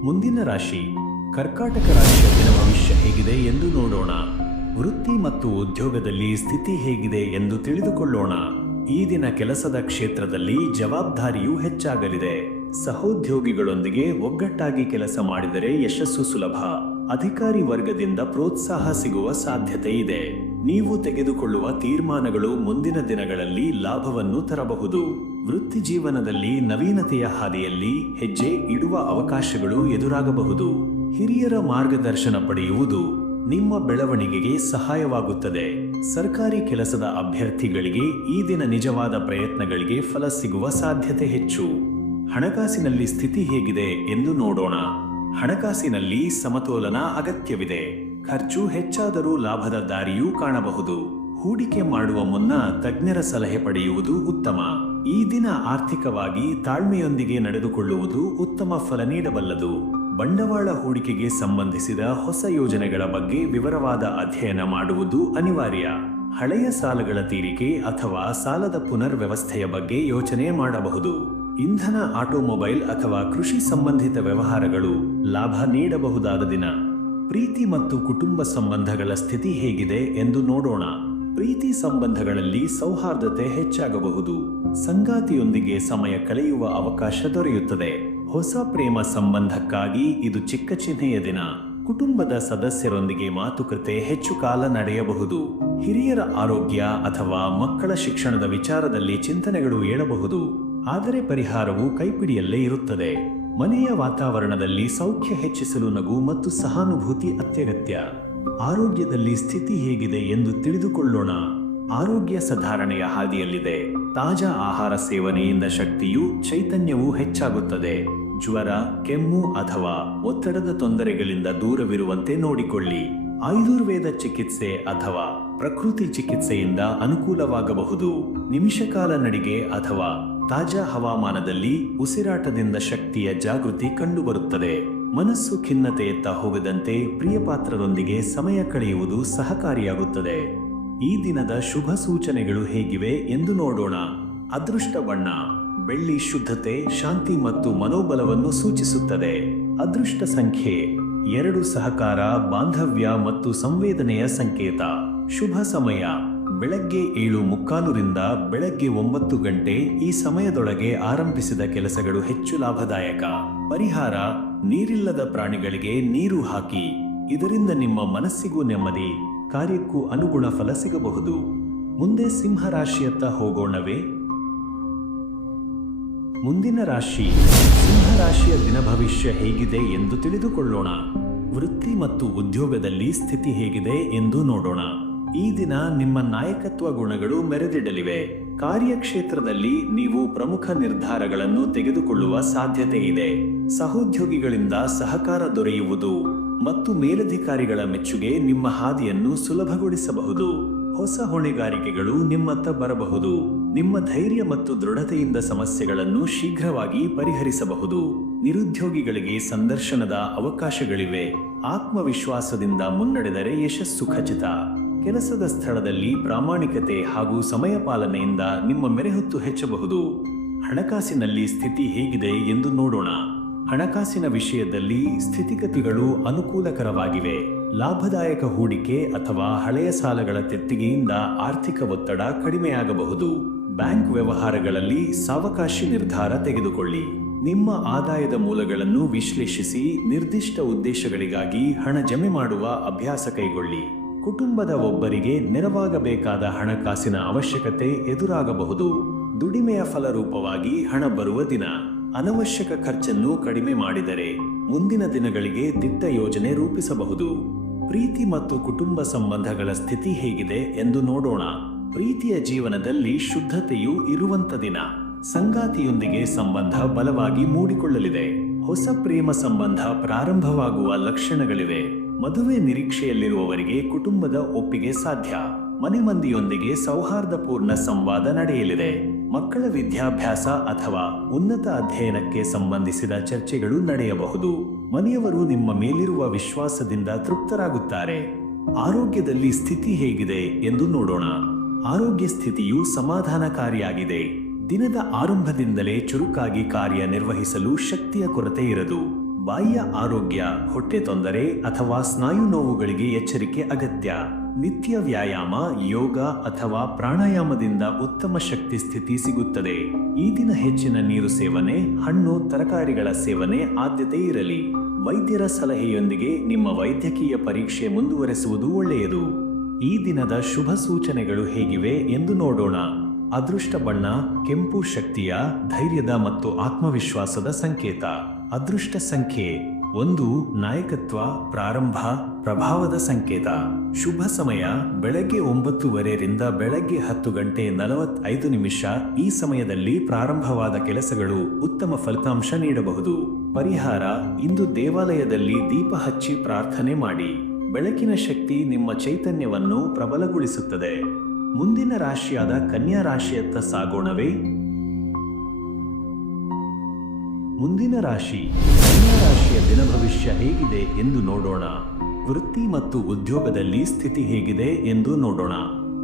ಮುಂದಿನ ರಾಶಿ ಕರ್ಕಾಟಕ ರಾಶಿಯ ದಿನ ಭವಿಷ್ಯ ಹೇಗಿದೆ ಎಂದು ನೋಡೋಣ. ವೃತ್ತಿ ಮತ್ತು ಉದ್ಯೋಗದಲ್ಲಿ ಸ್ಥಿತಿ ಹೇಗಿದೆ ಎಂದು ತಿಳಿದುಕೊಳ್ಳೋಣ. ಈ ದಿನ ಕೆಲಸದ ಕ್ಷೇತ್ರದಲ್ಲಿ ಜವಾಬ್ದಾರಿಯು ಹೆಚ್ಚಾಗಲಿದೆ. ಸಹೋದ್ಯೋಗಿಗಳೊಂದಿಗೆ ಒಗ್ಗಟ್ಟಾಗಿ ಕೆಲಸ ಮಾಡಿದರೆ ಯಶಸ್ಸು ಸುಲಭ. ಅಧಿಕಾರಿ ವರ್ಗದಿಂದ ಪ್ರೋತ್ಸಾಹ ಸಿಗುವ ಸಾಧ್ಯತೆ ಇದೆ. ನೀವು ತೆಗೆದುಕೊಳ್ಳುವ ತೀರ್ಮಾನಗಳು ಮುಂದಿನ ದಿನಗಳಲ್ಲಿ ಲಾಭವನ್ನು ತರಬಹುದು. ವೃತ್ತಿ ಜೀವನದಲ್ಲಿ ನವೀನತೆಯ ಹಾದಿಯಲ್ಲಿ ಹೆಜ್ಜೆ ಇಡುವ ಅವಕಾಶಗಳು ಎದುರಾಗಬಹುದು. ಹಿರಿಯರ ಮಾರ್ಗದರ್ಶನ ಪಡೆಯುವುದು ನಿಮ್ಮ ಬೆಳವಣಿಗೆಗೆ ಸಹಾಯವಾಗುತ್ತದೆ. ಸರ್ಕಾರಿ ಕೆಲಸದ ಅಭ್ಯರ್ಥಿಗಳಿಗೆ ಈ ದಿನ ನಿಜವಾದ ಪ್ರಯತ್ನಗಳಿಗೆ ಫಲ ಸಿಗುವ ಸಾಧ್ಯತೆ ಹೆಚ್ಚು. ಹಣಕಾಸಿನಲ್ಲಿ ಸ್ಥಿತಿ ಹೇಗಿದೆ ಎಂದು ನೋಡೋಣ. ಹಣಕಾಸಿನಲ್ಲಿ ಸಮತೋಲನ ಅಗತ್ಯವಿದೆ. ಖರ್ಚು ಹೆಚ್ಚಾದರೂ ಲಾಭದ ದಾರಿಯೂ ಕಾಣಬಹುದು. ಹೂಡಿಕೆ ಮಾಡುವ ಮುನ್ನ ತಜ್ಞರ ಸಲಹೆ ಪಡೆಯುವುದು ಉತ್ತಮ. ಈ ದಿನ ಆರ್ಥಿಕವಾಗಿ ತಾಳ್ಮೆಯೊಂದಿಗೆ ನಡೆದುಕೊಳ್ಳುವುದು ಉತ್ತಮ ಫಲ ನೀಡಬಲ್ಲದು. ಬಂಡವಾಳ ಹೂಡಿಕೆಗೆ ಸಂಬಂಧಿಸಿದ ಹೊಸ ಯೋಜನೆಗಳ ಬಗ್ಗೆ ವಿವರವಾದ ಅಧ್ಯಯನ ಮಾಡುವುದು ಅನಿವಾರ್ಯ. ಹಳೆಯ ಸಾಲಗಳ ತೀರಿಕೆ ಅಥವಾ ಸಾಲದ ಪುನರ್ವ್ಯವಸ್ಥೆಯ ಬಗ್ಗೆ ಯೋಚನೆ ಮಾಡಬಹುದು. ಇಂಧನ, ಆಟೋಮೊಬೈಲ್ ಅಥವಾ ಕೃಷಿ ಸಂಬಂಧಿತ ವ್ಯವಹಾರಗಳು ಲಾಭ ನೀಡಬಹುದಾದ ದಿನ. ಪ್ರೀತಿ ಮತ್ತು ಕುಟುಂಬ ಸಂಬಂಧಗಳ ಸ್ಥಿತಿ ಹೇಗಿದೆ ಎಂದು ನೋಡೋಣ. ಪ್ರೀತಿ ಸಂಬಂಧಗಳಲ್ಲಿ ಸೌಹಾರ್ದತೆ ಹೆಚ್ಚಾಗಬಹುದು. ಸಂಗಾತಿಯೊಂದಿಗೆ ಸಮಯ ಕಳೆಯುವ ಅವಕಾಶ ದೊರೆಯುತ್ತದೆ. ಹೊಸ ಪ್ರೇಮ ಸಂಬಂಧಕ್ಕಾಗಿ ಇದು ಚಿಕ್ಕ ಚಿಹ್ನೆಯ ದಿನ. ಕುಟುಂಬದ ಸದಸ್ಯರೊಂದಿಗೆ ಮಾತುಕತೆ ಹೆಚ್ಚು ಕಾಲ ನಡೆಯಬಹುದು. ಹಿರಿಯರ ಆರೋಗ್ಯ ಅಥವಾ ಮಕ್ಕಳ ಶಿಕ್ಷಣದ ವಿಚಾರದಲ್ಲಿ ಚಿಂತನೆಗಳು ಏಳಬಹುದು. ಆದರೆ ಪರಿಹಾರವು ಕೈಪಿಡಿಯಲ್ಲೇ ಇರುತ್ತದೆ. ಮನೆಯ ವಾತಾವರಣದಲ್ಲಿ ಸೌಖ್ಯ ಹೆಚ್ಚಿಸಲು ನಗು ಮತ್ತು ಸಹಾನುಭೂತಿ ಅತ್ಯಗತ್ಯ. ಆರೋಗ್ಯದಲ್ಲಿ ಸ್ಥಿತಿ ಹೇಗಿದೆ ಎಂದು ತಿಳಿದುಕೊಳ್ಳೋಣ. ಆರೋಗ್ಯ ಸುಧಾರಣೆಯ ಹಾದಿಯಲ್ಲಿದೆ. ತಾಜಾ ಆಹಾರ ಸೇವನೆಯಿಂದ ಶಕ್ತಿಯೂ ಚೈತನ್ಯವೂ ಹೆಚ್ಚಾಗುತ್ತದೆ. ಜ್ವರ, ಕೆಮ್ಮು ಅಥವಾ ಒತ್ತಡದ ತೊಂದರೆಗಳಿಂದ ದೂರವಿರುವಂತೆ ನೋಡಿಕೊಳ್ಳಿ. ಆಯುರ್ವೇದ ಚಿಕಿತ್ಸೆ ಅಥವಾ ಪ್ರಕೃತಿ ಚಿಕಿತ್ಸೆಯಿಂದ ಅನುಕೂಲವಾಗಬಹುದು. ನಿಮಿಷಕಾಲ ನಡಿಗೆ ಅಥವಾ ತಾಜಾ ಹವಾಮಾನದಲ್ಲಿ ಉಸಿರಾಟದಿಂದ ಶಕ್ತಿಯ ಜಾಗೃತಿ ಕಂಡುಬರುತ್ತದೆ. ಮನಸ್ಸು ಖಿನ್ನತೆಯತ್ತ ಹೋಗದಂತೆ ಪ್ರಿಯಪಾತ್ರರೊಂದಿಗೆ ಸಮಯ ಕಳೆಯುವುದು ಸಹಕಾರಿಯಾಗುತ್ತದೆ. ಈ ದಿನದ ಶುಭ ಸೂಚನೆಗಳು ಹೇಗಿವೆ ಎಂದು ನೋಡೋಣ. ಅದೃಷ್ಟ ಬಣ್ಣ ಬೆಳ್ಳಿ ಶುದ್ಧತೆ, ಶಾಂತಿ ಮತ್ತು ಮನೋಬಲವನ್ನು ಸೂಚಿಸುತ್ತದೆ. ಅದೃಷ್ಟ ಸಂಖ್ಯೆ 2 ಸಹಕಾರ, ಬಾಂಧವ್ಯ ಮತ್ತು ಸಂವೇದನೆಯ ಸಂಕೇತ. ಶುಭ ಸಮಯ ಬೆಳಗ್ಗೆ 7:45 ಬೆಳಗ್ಗೆ 9 ಗಂಟೆ. ಈ ಸಮಯದೊಳಗೆ ಆರಂಭಿಸಿದ ಕೆಲಸಗಳು ಹೆಚ್ಚು ಲಾಭದಾಯಕ. ಪರಿಹಾರ: ನೀರಿಲ್ಲದ ಪ್ರಾಣಿಗಳಿಗೆ ನೀರು ಹಾಕಿ. ಇದರಿಂದ ನಿಮ್ಮ ಮನಸ್ಸಿಗೂ ನೆಮ್ಮದಿ, ಕಾರ್ಯಕ್ಕೂ ಅನುಗುಣ ಫಲ ಸಿಗಬಹುದು. ಮುಂದೆ ಸಿಂಹ ರಾಶಿಯತ್ತ ಹೋಗೋಣವೇ? ಮುಂದಿನ ರಾಶಿ ಸಿಂಹ ರಾಶಿಯ ದಿನ ಭವಿಷ್ಯ ಹೇಗಿದೆ ಎಂದು ತಿಳಿದುಕೊಳ್ಳೋಣ. ವೃತ್ತಿ ಮತ್ತು ಉದ್ಯೋಗದಲ್ಲಿ ಸ್ಥಿತಿ ಹೇಗಿದೆ ಎಂದು ನೋಡೋಣ. ಈ ದಿನ ನಿಮ್ಮ ನಾಯಕತ್ವ ಗುಣಗಳು ಮೆರೆದಿಡಲಿವೆ. ಕಾರ್ಯಕ್ಷೇತ್ರದಲ್ಲಿ ನೀವು ಪ್ರಮುಖ ನಿರ್ಧಾರಗಳನ್ನು ತೆಗೆದುಕೊಳ್ಳುವ ಸಾಧ್ಯತೆ ಇದೆ. ಸಹೋದ್ಯೋಗಿಗಳಿಂದ ಸಹಕಾರ ದೊರೆಯುವುದು ಮತ್ತು ಮೇಲಧಿಕಾರಿಗಳ ಮೆಚ್ಚುಗೆ ನಿಮ್ಮ ಹಾದಿಯನ್ನು ಸುಲಭಗೊಳಿಸಬಹುದು. ಹೊಸ ಹೊಣೆಗಾರಿಕೆಗಳು ನಿಮ್ಮತ್ತ ಬರಬಹುದು. ನಿಮ್ಮ ಧೈರ್ಯ ಮತ್ತು ದೃಢತೆಯಿಂದ ಸಮಸ್ಯೆಗಳನ್ನು ಶೀಘ್ರವಾಗಿ ಪರಿಹರಿಸಬಹುದು. ನಿರುದ್ಯೋಗಿಗಳಿಗೆ ಸಂದರ್ಶನದ ಅವಕಾಶಗಳಿವೆ. ಆತ್ಮವಿಶ್ವಾಸದಿಂದ ಮುನ್ನಡೆದರೆ ಯಶಸ್ಸು ಖಚಿತ. ಕೆಲಸದ ಸ್ಥಳದಲ್ಲಿ ಪ್ರಾಮಾಣಿಕತೆ ಹಾಗೂ ಸಮಯ ಪಾಲನೆಯಿಂದ ನಿಮ್ಮ ಮೆರೆಹೊತ್ತು ಹೆಚ್ಚಬಹುದು. ಹಣಕಾಸಿನಲ್ಲಿ ಸ್ಥಿತಿ ಹೇಗಿದೆ ಎಂದು ನೋಡೋಣ. ಹಣಕಾಸಿನ ವಿಷಯದಲ್ಲಿ ಸ್ಥಿತಿಗತಿಗಳು ಅನುಕೂಲಕರವಾಗಿವೆ. ಲಾಭದಾಯಕ ಹೂಡಿಕೆ ಅಥವಾ ಹಳೆಯ ಸಾಲಗಳ ತೆತ್ತಿಗೆಯಿಂದ ಆರ್ಥಿಕ ಒತ್ತಡ ಕಡಿಮೆಯಾಗಬಹುದು. ಬ್ಯಾಂಕ್ ವ್ಯವಹಾರಗಳಲ್ಲಿ ಸಾವಕಾಶಿ ನಿರ್ಧಾರ ತೆಗೆದುಕೊಳ್ಳಿ. ನಿಮ್ಮ ಆದಾಯದ ಮೂಲಗಳನ್ನು ವಿಶ್ಲೇಷಿಸಿ ನಿರ್ದಿಷ್ಟ ಉದ್ದೇಶಗಳಿಗಾಗಿ ಹಣ ಜಮೆ ಮಾಡುವ ಅಭ್ಯಾಸ ಕೈಗೊಳ್ಳಿ. ಕುಟುಂಬದ ಒಬ್ಬರಿಗೆ ನೆರವಾಗಬೇಕಾದ ಹಣಕಾಸಿನ ಅವಶ್ಯಕತೆ ಎದುರಾಗಬಹುದು. ದುಡಿಮೆಯ ಫಲರೂಪವಾಗಿ ಹಣ ಬರುವ ದಿನ. ಅನವಶ್ಯಕ ಖರ್ಚನ್ನು ಕಡಿಮೆ ಮಾಡಿದರೆ ಮುಂದಿನ ದಿನಗಳಿಗೆ ದಿಟ್ಟ ಯೋಜನೆ ರೂಪಿಸಬಹುದು. ಪ್ರೀತಿ ಮತ್ತು ಕುಟುಂಬ ಸಂಬಂಧಗಳ ಸ್ಥಿತಿ ಹೇಗಿದೆ ಎಂದು ನೋಡೋಣ. ಪ್ರೀತಿಯ ಜೀವನದಲ್ಲಿ ಶುದ್ಧತೆಯು ಇರುವಂತ ದಿನ. ಸಂಗಾತಿಯೊಂದಿಗೆ ಸಂಬಂಧ ಬಲವಾಗಿ ಮೂಡಿಕೊಳ್ಳಲಿದೆ. ಹೊಸ ಪ್ರೇಮ ಸಂಬಂಧ ಪ್ರಾರಂಭವಾಗುವ ಲಕ್ಷಣಗಳಿವೆ. ಮದುವೆ ನಿರೀಕ್ಷೆಯಲ್ಲಿರುವವರಿಗೆ ಕುಟುಂಬದ ಒಪ್ಪಿಗೆ ಸಾಧ್ಯ. ಮನೆ ಮಂದಿಯೊಂದಿಗೆ ಸೌಹಾರ್ದಪೂರ್ಣ ಸಂವಾದ ನಡೆಯಲಿದೆ. ಮಕ್ಕಳ ವಿದ್ಯಾಭ್ಯಾಸ ಅಥವಾ ಉನ್ನತ ಅಧ್ಯಯನಕ್ಕೆ ಸಂಬಂಧಿಸಿದ ಚರ್ಚೆಗಳು ನಡೆಯಬಹುದು. ಮನೆಯವರು ನಿಮ್ಮ ಮೇಲಿರುವ ವಿಶ್ವಾಸದಿಂದ ತೃಪ್ತರಾಗುತ್ತಾರೆ. ಆರೋಗ್ಯದಲ್ಲಿ ಸ್ಥಿತಿ ಹೇಗಿದೆ ಎಂದು ನೋಡೋಣ. ಆರೋಗ್ಯ ಸ್ಥಿತಿಯು ಸಮಾಧಾನಕಾರಿಯಾಗಿದೆ. ದಿನದ ಆರಂಭದಿಂದಲೇ ಚುರುಕಾಗಿ ಕಾರ್ಯನಿರ್ವಹಿಸಲು ಶಕ್ತಿಯ ಕೊರತೆ ಇರದು. ಬಾಹ್ಯ ಆರೋಗ್ಯ, ಹೊಟ್ಟೆ ತೊಂದರೆ ಅಥವಾ ಸ್ನಾಯು ನೋವುಗಳಿಗೆ ಎಚ್ಚರಿಕೆ ಅಗತ್ಯ. ನಿತ್ಯ ವ್ಯಾಯಾಮ, ಯೋಗ ಅಥವಾ ಪ್ರಾಣಾಯಾಮದಿಂದ ಉತ್ತಮ ಶಕ್ತಿ ಸ್ಥಿತಿ ಸಿಗುತ್ತದೆ. ಈ ದಿನ ಹೆಚ್ಚಿನ ನೀರು ಸೇವನೆ, ಹಣ್ಣು, ತರಕಾರಿಗಳ ಸೇವನೆ ಆದ್ಯತೆ ಇರಲಿ. ವೈದ್ಯರ ಸಲಹೆಯೊಂದಿಗೆ ನಿಮ್ಮ ವೈದ್ಯಕೀಯ ಪರೀಕ್ಷೆ ಮುಂದುವರೆಸುವುದು ಒಳ್ಳೆಯದು. ಈ ದಿನದ ಶುಭ ಸೂಚನೆಗಳು ಹೇಗಿವೆ ಎಂದು ನೋಡೋಣ. ಅದೃಷ್ಟ ಬಣ್ಣ ಕೆಂಪು ಶಕ್ತಿಯ, ಧೈರ್ಯದ ಮತ್ತು ಆತ್ಮವಿಶ್ವಾಸದ ಸಂಕೇತ. ಅದೃಷ್ಟ ಸಂಖ್ಯೆ 1 ನಾಯಕತ್ವ, ಪ್ರಾರಂಭ, ಪ್ರಭಾವದ ಸಂಕೇತ. ಶುಭ ಸಮಯ ಬೆಳಗ್ಗೆ 9:30 ರಿಂದ ಬೆಳಗ್ಗೆ 10:45. ಈ ಸಮಯದಲ್ಲಿ ಪ್ರಾರಂಭವಾದ ಕೆಲಸಗಳು ಉತ್ತಮ ಫಲಿತಾಂಶ ನೀಡಬಹುದು. ಪರಿಹಾರ: ಇಂದು ದೇವಾಲಯದಲ್ಲಿ ದೀಪ ಹಚ್ಚಿ ಪ್ರಾರ್ಥನೆ ಮಾಡಿ. ಬೆಳಕಿನ ಶಕ್ತಿ ನಿಮ್ಮ ಚೈತನ್ಯವನ್ನು ಪ್ರಬಲಗೊಳಿಸುತ್ತದೆ. ಮುಂದಿನ ರಾಶಿಯಾದ ಕನ್ಯಾ ರಾಶಿಯತ್ತ ಸಾಗೋಣವೇ? ಮುಂದಿನ ರಾಶಿ ಕನ್ಯಾ ರಾಶಿಯ ದಿನ ಭವಿಷ್ಯ ಹೇಗಿದೆ ಎಂದು ನೋಡೋಣ. ವೃತ್ತಿ ಮತ್ತು ಉದ್ಯೋಗದಲ್ಲಿ ಸ್ಥಿತಿ ಹೇಗಿದೆ ಎಂದು ನೋಡೋಣ.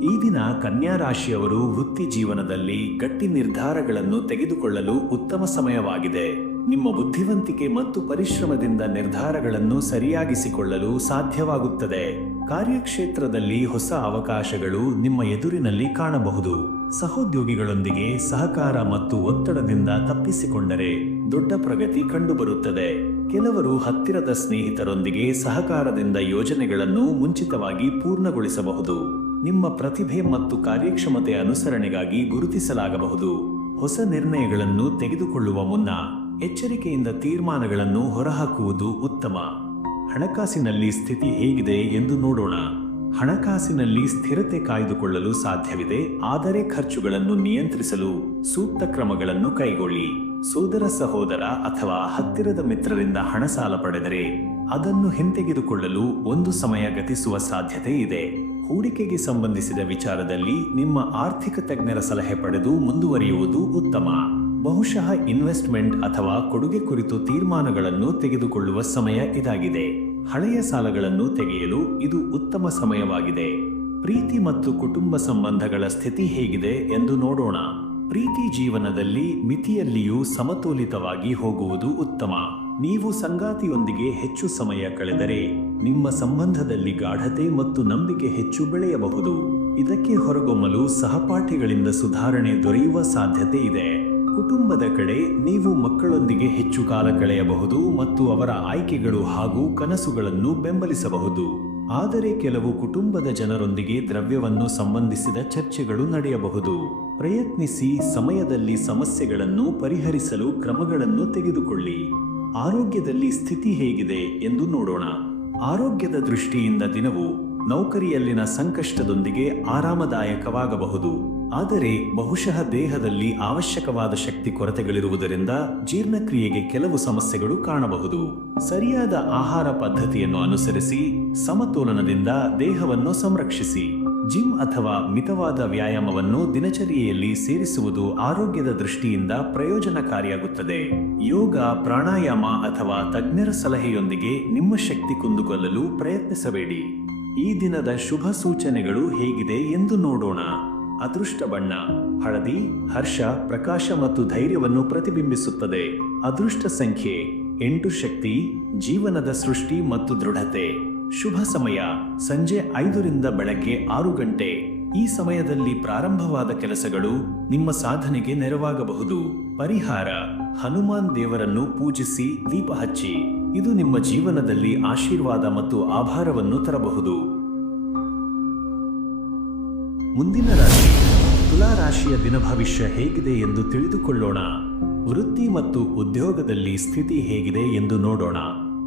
ಈ ದಿನ ಕನ್ಯಾ ರಾಶಿಯವರು ವೃತ್ತಿ ಜೀವನದಲ್ಲಿ ಗಟ್ಟಿ ನಿರ್ಧಾರಗಳನ್ನು ತೆಗೆದುಕೊಳ್ಳಲು ಉತ್ತಮ ಸಮಯವಾಗಿದೆ. ನಿಮ್ಮ ಬುದ್ಧಿವಂತಿಕೆ ಮತ್ತು ಪರಿಶ್ರಮದಿಂದ ನಿರ್ಧಾರಗಳನ್ನು ಸರಿಯಾಗಿಸಿಕೊಳ್ಳಲು ಸಾಧ್ಯವಾಗುತ್ತದೆ. ಕಾರ್ಯಕ್ಷೇತ್ರದಲ್ಲಿ ಹೊಸ ಅವಕಾಶಗಳು ನಿಮ್ಮ ಎದುರಿನಲ್ಲಿ ಕಾಣಬಹುದು. ಸಹೋದ್ಯೋಗಿಗಳೊಂದಿಗೆ ಸಹಕಾರ ಮತ್ತು ಒತ್ತಡದಿಂದ ತಪ್ಪಿಸಿಕೊಂಡರೆ ದೊಡ್ಡ ಪ್ರಗತಿ ಕಂಡುಬರುತ್ತದೆ. ಕೆಲವರು ಹತ್ತಿರದ ಸ್ನೇಹಿತರೊಂದಿಗೆ ಸಹಕಾರದಿಂದ ಯೋಜನೆಗಳನ್ನು ಮುಂಚಿತವಾಗಿ ಪೂರ್ಣಗೊಳಿಸಬಹುದು. ನಿಮ್ಮ ಪ್ರತಿಭೆ ಮತ್ತು ಕಾರ್ಯಕ್ಷಮತೆ ಅನುಸರಣೆಗಾಗಿ ಗುರುತಿಸಲಾಗಬಹುದು. ಹೊಸ ನಿರ್ಣಯಗಳನ್ನು ತೆಗೆದುಕೊಳ್ಳುವ ಮುನ್ನ ಎಚ್ಚರಿಕೆಯಿಂದ ತೀರ್ಮಾನಗಳನ್ನು ಹೊರಹಾಕುವುದು ಉತ್ತಮ. ಹಣಕಾಸಿನಲ್ಲಿ ಸ್ಥಿತಿ ಹೇಗಿದೆ ಎಂದು ನೋಡೋಣ. ಹಣಕಾಸಿನಲ್ಲಿ ಸ್ಥಿರತೆ ಕಾಯ್ದುಕೊಳ್ಳಲು ಸಾಧ್ಯವಿದೆ, ಆದರೆ ಖರ್ಚುಗಳನ್ನು ನಿಯಂತ್ರಿಸಲು ಸೂಕ್ತ ಕ್ರಮಗಳನ್ನು ಕೈಗೊಳ್ಳಿ. ಸೋದರ, ಸಹೋದರ ಅಥವಾ ಹತ್ತಿರದ ಮಿತ್ರರಿಂದ ಹಣ ಸಾಲ ಪಡೆದರೆ ಅದನ್ನು ಹಿಂತೆಗೆದುಕೊಳ್ಳಲು ಒಂದು ಸಮಯ ಗತಿಸುವ ಸಾಧ್ಯತೆ ಇದೆ. ಹೂಡಿಕೆಗೆ ಸಂಬಂಧಿಸಿದ ವಿಚಾರದಲ್ಲಿ ನಿಮ್ಮ ಆರ್ಥಿಕ ತಜ್ಞರ ಸಲಹೆ ಪಡೆದು ಮುಂದುವರಿಯುವುದು ಉತ್ತಮ. ಬಹುಶಃ ಇನ್ವೆಸ್ಟ್ಮೆಂಟ್ ಅಥವಾ ಕೊಡುಗೆ ಕುರಿತು ತೀರ್ಮಾನಗಳನ್ನು ತೆಗೆದುಕೊಳ್ಳುವ ಸಮಯ ಇದಾಗಿದೆ. ಹಳೆಯ ಸಾಲಗಳನ್ನು ತೆಗೆಯಲು ಇದು ಉತ್ತಮ ಸಮಯವಾಗಿದೆ. ಪ್ರೀತಿ ಮತ್ತು ಕುಟುಂಬ ಸಂಬಂಧಗಳ ಸ್ಥಿತಿ ಹೇಗಿದೆ ಎಂದು ನೋಡೋಣ. ಪ್ರೀತಿ ಜೀವನದಲ್ಲಿ ಮಿತಿಯಲ್ಲಿಯೂ ಸಮತೋಲಿತವಾಗಿ ಹೋಗುವುದು ಉತ್ತಮ. ನೀವು ಸಂಗಾತಿಯೊಂದಿಗೆ ಹೆಚ್ಚು ಸಮಯ ಕಳೆದರೆ ನಿಮ್ಮ ಸಂಬಂಧದಲ್ಲಿ ಗಾಢತೆ ಮತ್ತು ನಂಬಿಕೆ ಹೆಚ್ಚು ಬೆಳೆಯಬಹುದು. ಇದಕ್ಕೆ ಹೊರಗೊಮ್ಮಲು ಸಹಪಾಠಿಗಳಿಂದ ಸುಧಾರಣೆ ದೊರೆಯುವ ಸಾಧ್ಯತೆ ಇದೆ. ಕುಟುಂಬದ ಕಡೆ ನೀವು ಮಕ್ಕಳೊಂದಿಗೆ ಹೆಚ್ಚು ಕಾಲ ಕಳೆಯಬಹುದು ಮತ್ತು ಅವರ ಆಯ್ಕೆಗಳು ಹಾಗೂ ಕನಸುಗಳನ್ನು ಬೆಂಬಲಿಸಬಹುದು. ಆದರೆ ಕೆಲವು ಕುಟುಂಬದ ಜನರೊಂದಿಗೆ ದ್ರವ್ಯವನ್ನು ಸಂಬಂಧಿಸಿದ ಚರ್ಚೆಗಳು ನಡೆಯಬಹುದು. ಪ್ರಯತ್ನಿಸಿ ಸಮಯದಲ್ಲಿ ಸಮಸ್ಯೆಗಳನ್ನು ಪರಿಹರಿಸಲು ಕ್ರಮಗಳನ್ನು ತೆಗೆದುಕೊಳ್ಳಿ. ಆರೋಗ್ಯದಲ್ಲಿ ಸ್ಥಿತಿ ಹೇಗಿದೆ ಎಂದು ನೋಡೋಣ. ಆರೋಗ್ಯದ ದೃಷ್ಟಿಯಿಂದ ದಿನವು ನೌಕರಿಯಲ್ಲಿನ ಸಂಕಷ್ಟದೊಂದಿಗೆ ಆರಾಮದಾಯಕವಾಗಬಹುದು. ಆದರೆ ಬಹುಶಃ ದೇಹದಲ್ಲಿ ಅವಶ್ಯಕವಾದ ಶಕ್ತಿ ಕೊರತೆಗಳಿರುವುದರಿಂದ ಜೀರ್ಣಕ್ರಿಯೆಗೆ ಕೆಲವು ಸಮಸ್ಯೆಗಳು ಕಾಣಬಹುದು. ಸರಿಯಾದ ಆಹಾರ ಪದ್ಧತಿಯನ್ನು ಅನುಸರಿಸಿ ಸಮತೋಲನದಿಂದ ದೇಹವನ್ನು ಸಂರಕ್ಷಿಸಿ. ಜಿಮ್ ಅಥವಾ ಮಿತವಾದ ವ್ಯಾಯಾಮವನ್ನು ದಿನಚರಿಯಲ್ಲಿ ಸೇರಿಸುವುದು ಆರೋಗ್ಯದ ದೃಷ್ಟಿಯಿಂದ ಪ್ರಯೋಜನಕಾರಿಯಾಗುತ್ತದೆ. ಯೋಗ, ಪ್ರಾಣಾಯಾಮ ಅಥವಾ ತಜ್ಞರ ಸಲಹೆಯೊಂದಿಗೆ ನಿಮ್ಮ ಶಕ್ತಿ ಕುಂದುಕೊಳ್ಳಲು ಪ್ರಯತ್ನಿಸಬೇಡಿ. ಈ ದಿನದ ಶುಭ ಸೂಚನೆಗಳು ಹೇಗಿದೆ ಎಂದು ನೋಡೋಣ. ಅದೃಷ್ಟ ಬಣ್ಣ ಹಳದಿ ಹರ್ಷ, ಪ್ರಕಾಶ ಮತ್ತು ಧೈರ್ಯವನ್ನು ಪ್ರತಿಬಿಂಬಿಸುತ್ತದೆ. ಅದೃಷ್ಟ ಸಂಖ್ಯೆ 8. ಶಕ್ತಿ ಜೀವನದ ಸೃಷ್ಟಿ ಮತ್ತು ದೃಢತೆ. ಶುಭ ಸಮಯ ಸಂಜೆ 5 ರಿಂದ ಬೆಳಗ್ಗೆ 6 ಗಂಟೆ. ಈ ಸಮಯದಲ್ಲಿ ಪ್ರಾರಂಭವಾದ ಕೆಲಸಗಳು ನಿಮ್ಮ ಸಾಧನೆಗೆ ನೆರವಾಗಬಹುದು. ಪರಿಹಾರ ಹನುಮಾನ್ ದೇವರನ್ನು ಪೂಜಿಸಿ ದೀಪ ಹಚ್ಚಿ. ಇದು ನಿಮ್ಮ ಜೀವನದಲ್ಲಿ ಆಶೀರ್ವಾದ ಮತ್ತು ಆಭಾರವನ್ನು ತರಬಹುದು. ಮುಂದಿನ ರಾಶಿ ತುಲಾ ರಾಶಿಯ ದಿನ ಭವಿಷ್ಯ ಹೇಗಿದೆ ಎಂದು ತಿಳಿದುಕೊಳ್ಳೋಣ. ವೃತ್ತಿ ಮತ್ತು ಉದ್ಯೋಗದಲ್ಲಿ ಸ್ಥಿತಿ ಹೇಗಿದೆ ಎಂದು ನೋಡೋಣ.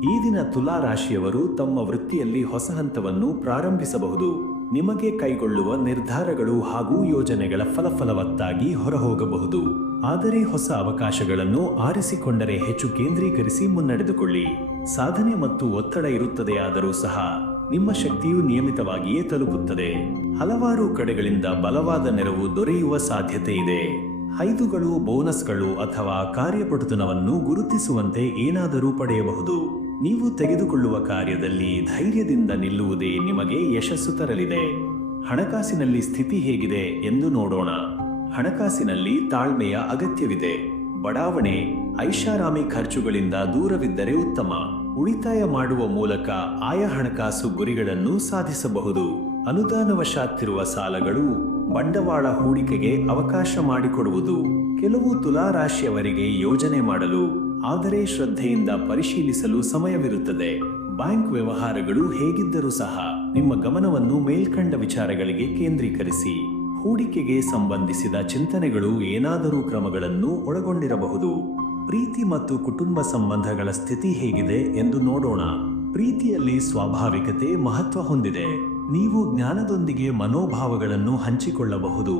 ಈ ದಿನ ತುಲಾ ರಾಶಿಯವರು ತಮ್ಮ ವೃತ್ತಿಯಲ್ಲಿ ಹೊಸ ಹಂತವನ್ನು ಪ್ರಾರಂಭಿಸಬಹುದು. ನಿಮಗೆ ಕೈಗೊಳ್ಳುವ ನಿರ್ಧಾರಗಳು ಹಾಗೂ ಯೋಜನೆಗಳ ಫಲವತ್ತಾಗಿ ಹೊರಹೋಗಬಹುದು. ಆದರೆ ಹೊಸ ಅವಕಾಶಗಳನ್ನು ಆರಿಸಿಕೊಂಡರೆ ಹೆಚ್ಚು ಕೇಂದ್ರೀಕರಿಸಿ ಮುನ್ನಡೆದುಕೊಳ್ಳಿ. ಸಾಧನೆ ಮತ್ತು ಒತ್ತಡ ಇರುತ್ತದೆಯಾದರೂ ಸಹ ನಿಮ್ಮ ಶಕ್ತಿಯು ನಿಯಮಿತವಾಗಿಯೇ ತಲುಪುತ್ತದೆ. ಹಲವಾರು ಕಡೆಗಳಿಂದ ಬಲವಾದ ನೆರವು ದೊರೆಯುವ ಸಾಧ್ಯತೆ ಇದೆ. ಹೈದುಗಳು, ಬೋನಸ್ಗಳು ಅಥವಾ ಕಾರ್ಯಪಟುತನವನ್ನು ಗುರುತಿಸುವಂತೆ ಏನಾದರೂ ಪಡೆಯಬಹುದು. ನೀವು ತೆಗೆದುಕೊಳ್ಳುವ ಕಾರ್ಯದಲ್ಲಿ ಧೈರ್ಯದಿಂದ ನಿಲ್ಲುವುದೇ ನಿಮಗೆ ಯಶಸ್ಸು ತರಲಿದೆ. ಹಣಕಾಸಿನಲ್ಲಿ ಸ್ಥಿತಿ ಹೇಗಿದೆ ಎಂದು ನೋಡೋಣ. ಹಣಕಾಸಿನಲ್ಲಿ ತಾಳ್ಮೆಯ ಅಗತ್ಯವಿದೆ. ಬಡಾವಣೆ, ಐಷಾರಾಮಿ ಖರ್ಚುಗಳಿಂದ ದೂರವಿದ್ದರೆ ಉತ್ತಮ. ಉಳಿತಾಯ ಮಾಡುವ ಮೂಲಕ ಆಯಾ ಹಣಕಾಸು ಗುರಿಗಳನ್ನು ಸಾಧಿಸಬಹುದು. ಅನುದಾನವಶಾತ್ತಿರುವ ಸಾಲಗಳು ಬಂಡವಾಳ ಹೂಡಿಕೆಗೆ ಅವಕಾಶ ಮಾಡಿಕೊಡುವುದು. ಕೆಲವು ತುಲಾ ರಾಶಿಯವರಿಗೆ ಯೋಜನೆ ಮಾಡಲು ಆದರೆ ಶ್ರದ್ಧೆಯಿಂದ ಪರಿಶೀಲಿಸಲು ಸಮಯವಿರುತ್ತದೆ. ಬ್ಯಾಂಕ್ ವ್ಯವಹಾರಗಳು ಹೇಗಿದ್ದರೂ ಸಹ ನಿಮ್ಮ ಗಮನವನ್ನು ಮೇಲ್ಕಂಡ ವಿಚಾರಗಳಿಗೆ ಕೇಂದ್ರೀಕರಿಸಿ. ಹೂಡಿಕೆಗೆ ಸಂಬಂಧಿಸಿದ ಚಿಂತನೆಗಳು ಏನಾದರೂ ಕ್ರಮಗಳನ್ನು ಒಳಗೊಂಡಿರಬಹುದು. ಪ್ರೀತಿ ಮತ್ತು ಕುಟುಂಬ ಸಂಬಂಧಗಳ ಸ್ಥಿತಿ ಹೇಗಿದೆ ಎಂದು ನೋಡೋಣ. ಪ್ರೀತಿಯಲ್ಲಿ ಸ್ವಾಭಾವಿಕತೆ ಮಹತ್ವ ಹೊಂದಿದೆ. ನೀವು ಜ್ಞಾನದೊಂದಿಗೆ ಮನೋಭಾವಗಳನ್ನು ಹಂಚಿಕೊಳ್ಳಬಹುದು.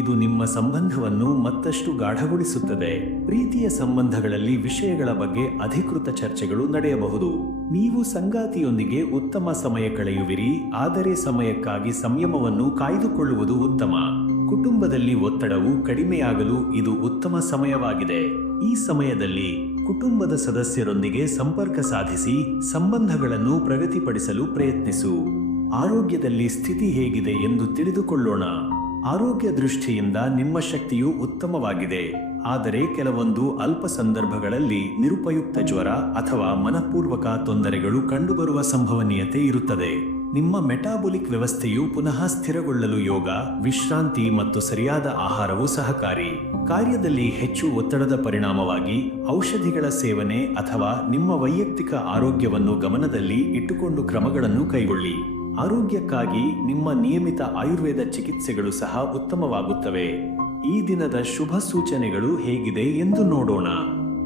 ಇದು ನಿಮ್ಮ ಸಂಬಂಧವನ್ನು ಮತ್ತಷ್ಟು ಗಾಢಗೊಳಿಸುತ್ತದೆ. ಪ್ರೀತಿಯ ಸಂಬಂಧಗಳಲ್ಲಿ ವಿಷಯಗಳ ಬಗ್ಗೆ ಅಧಿಕೃತ ಚರ್ಚೆಗಳು ನಡೆಯಬಹುದು. ನೀವು ಸಂಗಾತಿಯೊಂದಿಗೆ ಉತ್ತಮ ಸಮಯ ಕಳೆಯುವಿರಿ, ಆದರೆ ಸಮಯಕ್ಕಾಗಿ ಸಂಯಮವನ್ನು ಕಾಯ್ದುಕೊಳ್ಳುವುದು ಉತ್ತಮ. ಕುಟುಂಬದಲ್ಲಿ ಒತ್ತಡವು ಕಡಿಮೆಯಾಗಲು ಇದು ಉತ್ತಮ ಸಮಯವಾಗಿದೆ. ಈ ಸಮಯದಲ್ಲಿ ಕುಟುಂಬದ ಸದಸ್ಯರೊಂದಿಗೆ ಸಂಪರ್ಕ ಸಾಧಿಸಿ ಸಂಬಂಧಗಳನ್ನು ಪ್ರಗತಿಪಡಿಸಲು ಪ್ರಯತ್ನಿಸು. ಆರೋಗ್ಯದಲ್ಲಿ ಸ್ಥಿತಿ ಹೇಗಿದೆ ಎಂದು ತಿಳಿದುಕೊಳ್ಳೋಣ. ಆರೋಗ್ಯ ದೃಷ್ಟಿಯಿಂದ ನಿಮ್ಮ ಶಕ್ತಿಯು ಉತ್ತಮವಾಗಿದೆ. ಆದರೆ ಕೆಲವೊಂದು ಅಲ್ಪ ಸಂದರ್ಭಗಳಲ್ಲಿ ನಿರುಪಯುಕ್ತ ಜ್ವರ ಅಥವಾ ಮನಪೂರ್ವಕ ತೊಂದರೆಗಳು ಕಂಡುಬರುವ ಸಂಭವನೀಯತೆ ಇರುತ್ತದೆ. ನಿಮ್ಮ ಮೆಟಾಬೊಲಿಕ್ ವ್ಯವಸ್ಥೆಯು ಪುನಃ ಸ್ಥಿರಗೊಳ್ಳಲು ಯೋಗ, ವಿಶ್ರಾಂತಿ ಮತ್ತು ಸರಿಯಾದ ಆಹಾರವು ಸಹಕಾರಿ. ಕಾರ್ಯದಲ್ಲಿ ಹೆಚ್ಚು ಒತ್ತಡದ ಪರಿಣಾಮವಾಗಿ ಔಷಧಿಗಳ ಸೇವನೆ ಅಥವಾ ನಿಮ್ಮ ವೈಯಕ್ತಿಕ ಆರೋಗ್ಯವನ್ನು ಗಮನದಲ್ಲಿ ಇಟ್ಟುಕೊಂಡು ಕ್ರಮಗಳನ್ನು ಕೈಗೊಳ್ಳಿ. ಆರೋಗ್ಯಕ್ಕಾಗಿ ನಿಮ್ಮ ನಿಯಮಿತ ಆಯುರ್ವೇದ ಚಿಕಿತ್ಸೆಗಳು ಸಹ ಉತ್ತಮವಾಗುತ್ತವೆ. ಈ ದಿನದ ಶುಭ ಸೂಚನೆಗಳು ಹೇಗಿದೆ ಎಂದು ನೋಡೋಣ.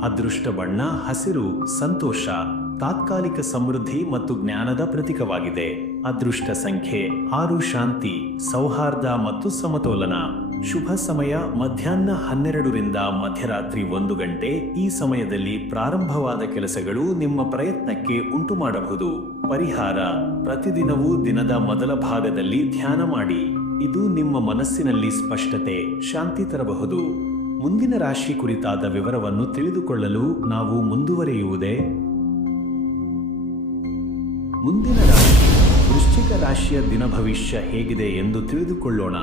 ಅದೃಷ್ಟ ಬಣ್ಣ ಹಸಿರು, ಸಂತೋಷ, ತಾತ್ಕಾಲಿಕ ಸಮೃದ್ಧಿ ಮತ್ತು ಜ್ಞಾನದ ಪ್ರತೀಕವಾಗಿದೆ. ಅದೃಷ್ಟ ಸಂಖ್ಯೆ 6, ಶಾಂತಿ, ಸೌಹಾರ್ದ ಮತ್ತು ಸಮತೋಲನ. ಶುಭ ಸಮಯ ಮಧ್ಯಾಹ್ನ 12 ರಿಂದ ಮಧ್ಯರಾತ್ರಿ 1 ಗಂಟೆ. ಈ ಸಮಯದಲ್ಲಿ ಪ್ರಾರಂಭವಾದ ಕೆಲಸಗಳು ನಿಮ್ಮ ಪ್ರಯತ್ನಕ್ಕೆ ಉಂಟು ಮಾಡಬಹುದು. ಪರಿಹಾರ: ಪ್ರತಿದಿನವೂ ದಿನದ ಮೊದಲ ಭಾಗದಲ್ಲಿ ಧ್ಯಾನ ಮಾಡಿ. ಇದು ನಿಮ್ಮ ಮನಸ್ಸಿನಲ್ಲಿ ಸ್ಪಷ್ಟತೆ, ಶಾಂತಿ ತರಬಹುದು. ಮುಂದಿನ ರಾಶಿ ಕುರಿತಾದ ವಿವರವನ್ನು ತಿಳಿದುಕೊಳ್ಳಲು ನಾವು ಮುಂದುವರಿಯುವುದೇ? ಮುಂದಿನ ರಾಶಿ ವೃಶ್ಚಿಕ ರಾಶಿಯ ದಿನ ಭವಿಷ್ಯ ಹೇಗಿದೆ ಎಂದು ತಿಳಿದುಕೊಳ್ಳೋಣ.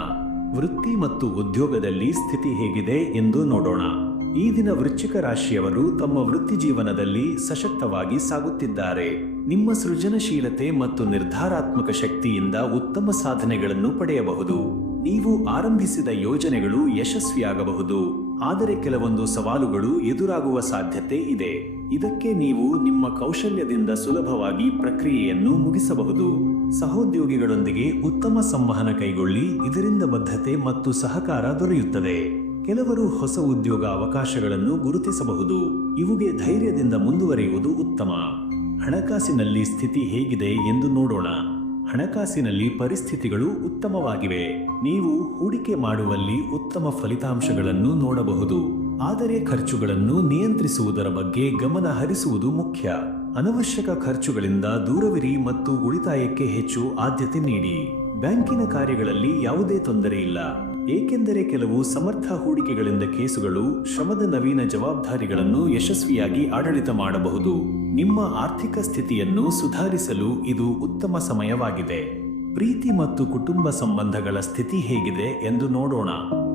ವೃತ್ತಿ ಮತ್ತು ಉದ್ಯೋಗದಲ್ಲಿ ಸ್ಥಿತಿ ಹೇಗಿದೆ ಎಂದು ನೋಡೋಣ. ಈ ದಿನ ವೃಶ್ಚಿಕ ರಾಶಿಯವರು ತಮ್ಮ ವೃತ್ತಿ ಜೀವನದಲ್ಲಿ ಸಶಕ್ತವಾಗಿ ಸಾಗುತ್ತಿದ್ದಾರೆ. ನಿಮ್ಮ ಸೃಜನಶೀಲತೆ ಮತ್ತು ನಿರ್ಧಾರಾತ್ಮಕ ಶಕ್ತಿಯಿಂದ ಉತ್ತಮ ಸಾಧನೆಗಳನ್ನು ಪಡೆಯಬಹುದು. ನೀವು ಆರಂಭಿಸಿದ ಯೋಜನೆಗಳು ಯಶಸ್ವಿಯಾಗಬಹುದು, ಆದರೆ ಕೆಲವೊಂದು ಸವಾಲುಗಳು ಎದುರಾಗುವ ಸಾಧ್ಯತೆ ಇದೆ. ಇದಕ್ಕೆ ನೀವು ನಿಮ್ಮ ಕೌಶಲ್ಯದಿಂದ ಸುಲಭವಾಗಿ ಪ್ರಕ್ರಿಯೆಯನ್ನು ಮುಗಿಸಬಹುದು. ಸಹೋದ್ಯೋಗಿಗಳೊಂದಿಗೆ ಉತ್ತಮ ಸಂವಹನ ಕೈಗೊಳ್ಳಿ, ಇದರಿಂದ ಬದ್ಧತೆ ಮತ್ತು ಸಹಕಾರ ದೊರೆಯುತ್ತದೆ. ಕೆಲವರು ಹೊಸ ಉದ್ಯೋಗ ಅವಕಾಶಗಳನ್ನು ಗುರುತಿಸಬಹುದು. ಇವುಗೆ ಧೈರ್ಯದಿಂದ ಮುಂದುವರಿಯುವುದು ಉತ್ತಮ. ಹಣಕಾಸಿನಲ್ಲಿ ಸ್ಥಿತಿ ಹೇಗಿದೆ ಎಂದು ನೋಡೋಣ. ಹಣಕಾಸಿನಲ್ಲಿ ಪರಿಸ್ಥಿತಿಗಳು ಉತ್ತಮವಾಗಿವೆ. ನೀವು ಹೂಡಿಕೆ ಮಾಡುವಲ್ಲಿ ಉತ್ತಮ ಫಲಿತಾಂಶಗಳನ್ನು ನೋಡಬಹುದು, ಆದರೆ ಖರ್ಚುಗಳನ್ನು ನಿಯಂತ್ರಿಸುವುದರ ಬಗ್ಗೆ ಗಮನ ಹರಿಸುವುದು ಮುಖ್ಯ. ಅನವಶ್ಯಕ ಖರ್ಚುಗಳಿಂದ ದೂರವಿರಿ ಮತ್ತು ಉಳಿತಾಯಕ್ಕೆ ಹೆಚ್ಚು ಆದ್ಯತೆ ನೀಡಿ. ಬ್ಯಾಂಕಿನ ಕಾರ್ಯಗಳಲ್ಲಿ ಯಾವುದೇ ತೊಂದರೆ ಇಲ್ಲ, ಏಕೆಂದರೆ ಕೆಲವು ಸಮರ್ಥ ಹೂಡಿಕೆಗಳಿಂದ ಕೇಸುಗಳು, ಶ್ರಮದ ನವೀನ ಜವಾಬ್ದಾರಿಗಳನ್ನು ಯಶಸ್ವಿಯಾಗಿ ಆಡಳಿತ ಮಾಡಬಹುದು. ನಿಮ್ಮ ಆರ್ಥಿಕ ಸ್ಥಿತಿಯನ್ನು ಸುಧಾರಿಸಲು ಇದು ಉತ್ತಮ ಸಮಯವಾಗಿದೆ. ಪ್ರೀತಿ ಮತ್ತು ಕುಟುಂಬ ಸಂಬಂಧಗಳ ಸ್ಥಿತಿ ಹೇಗಿದೆ ಎಂದು ನೋಡೋಣ.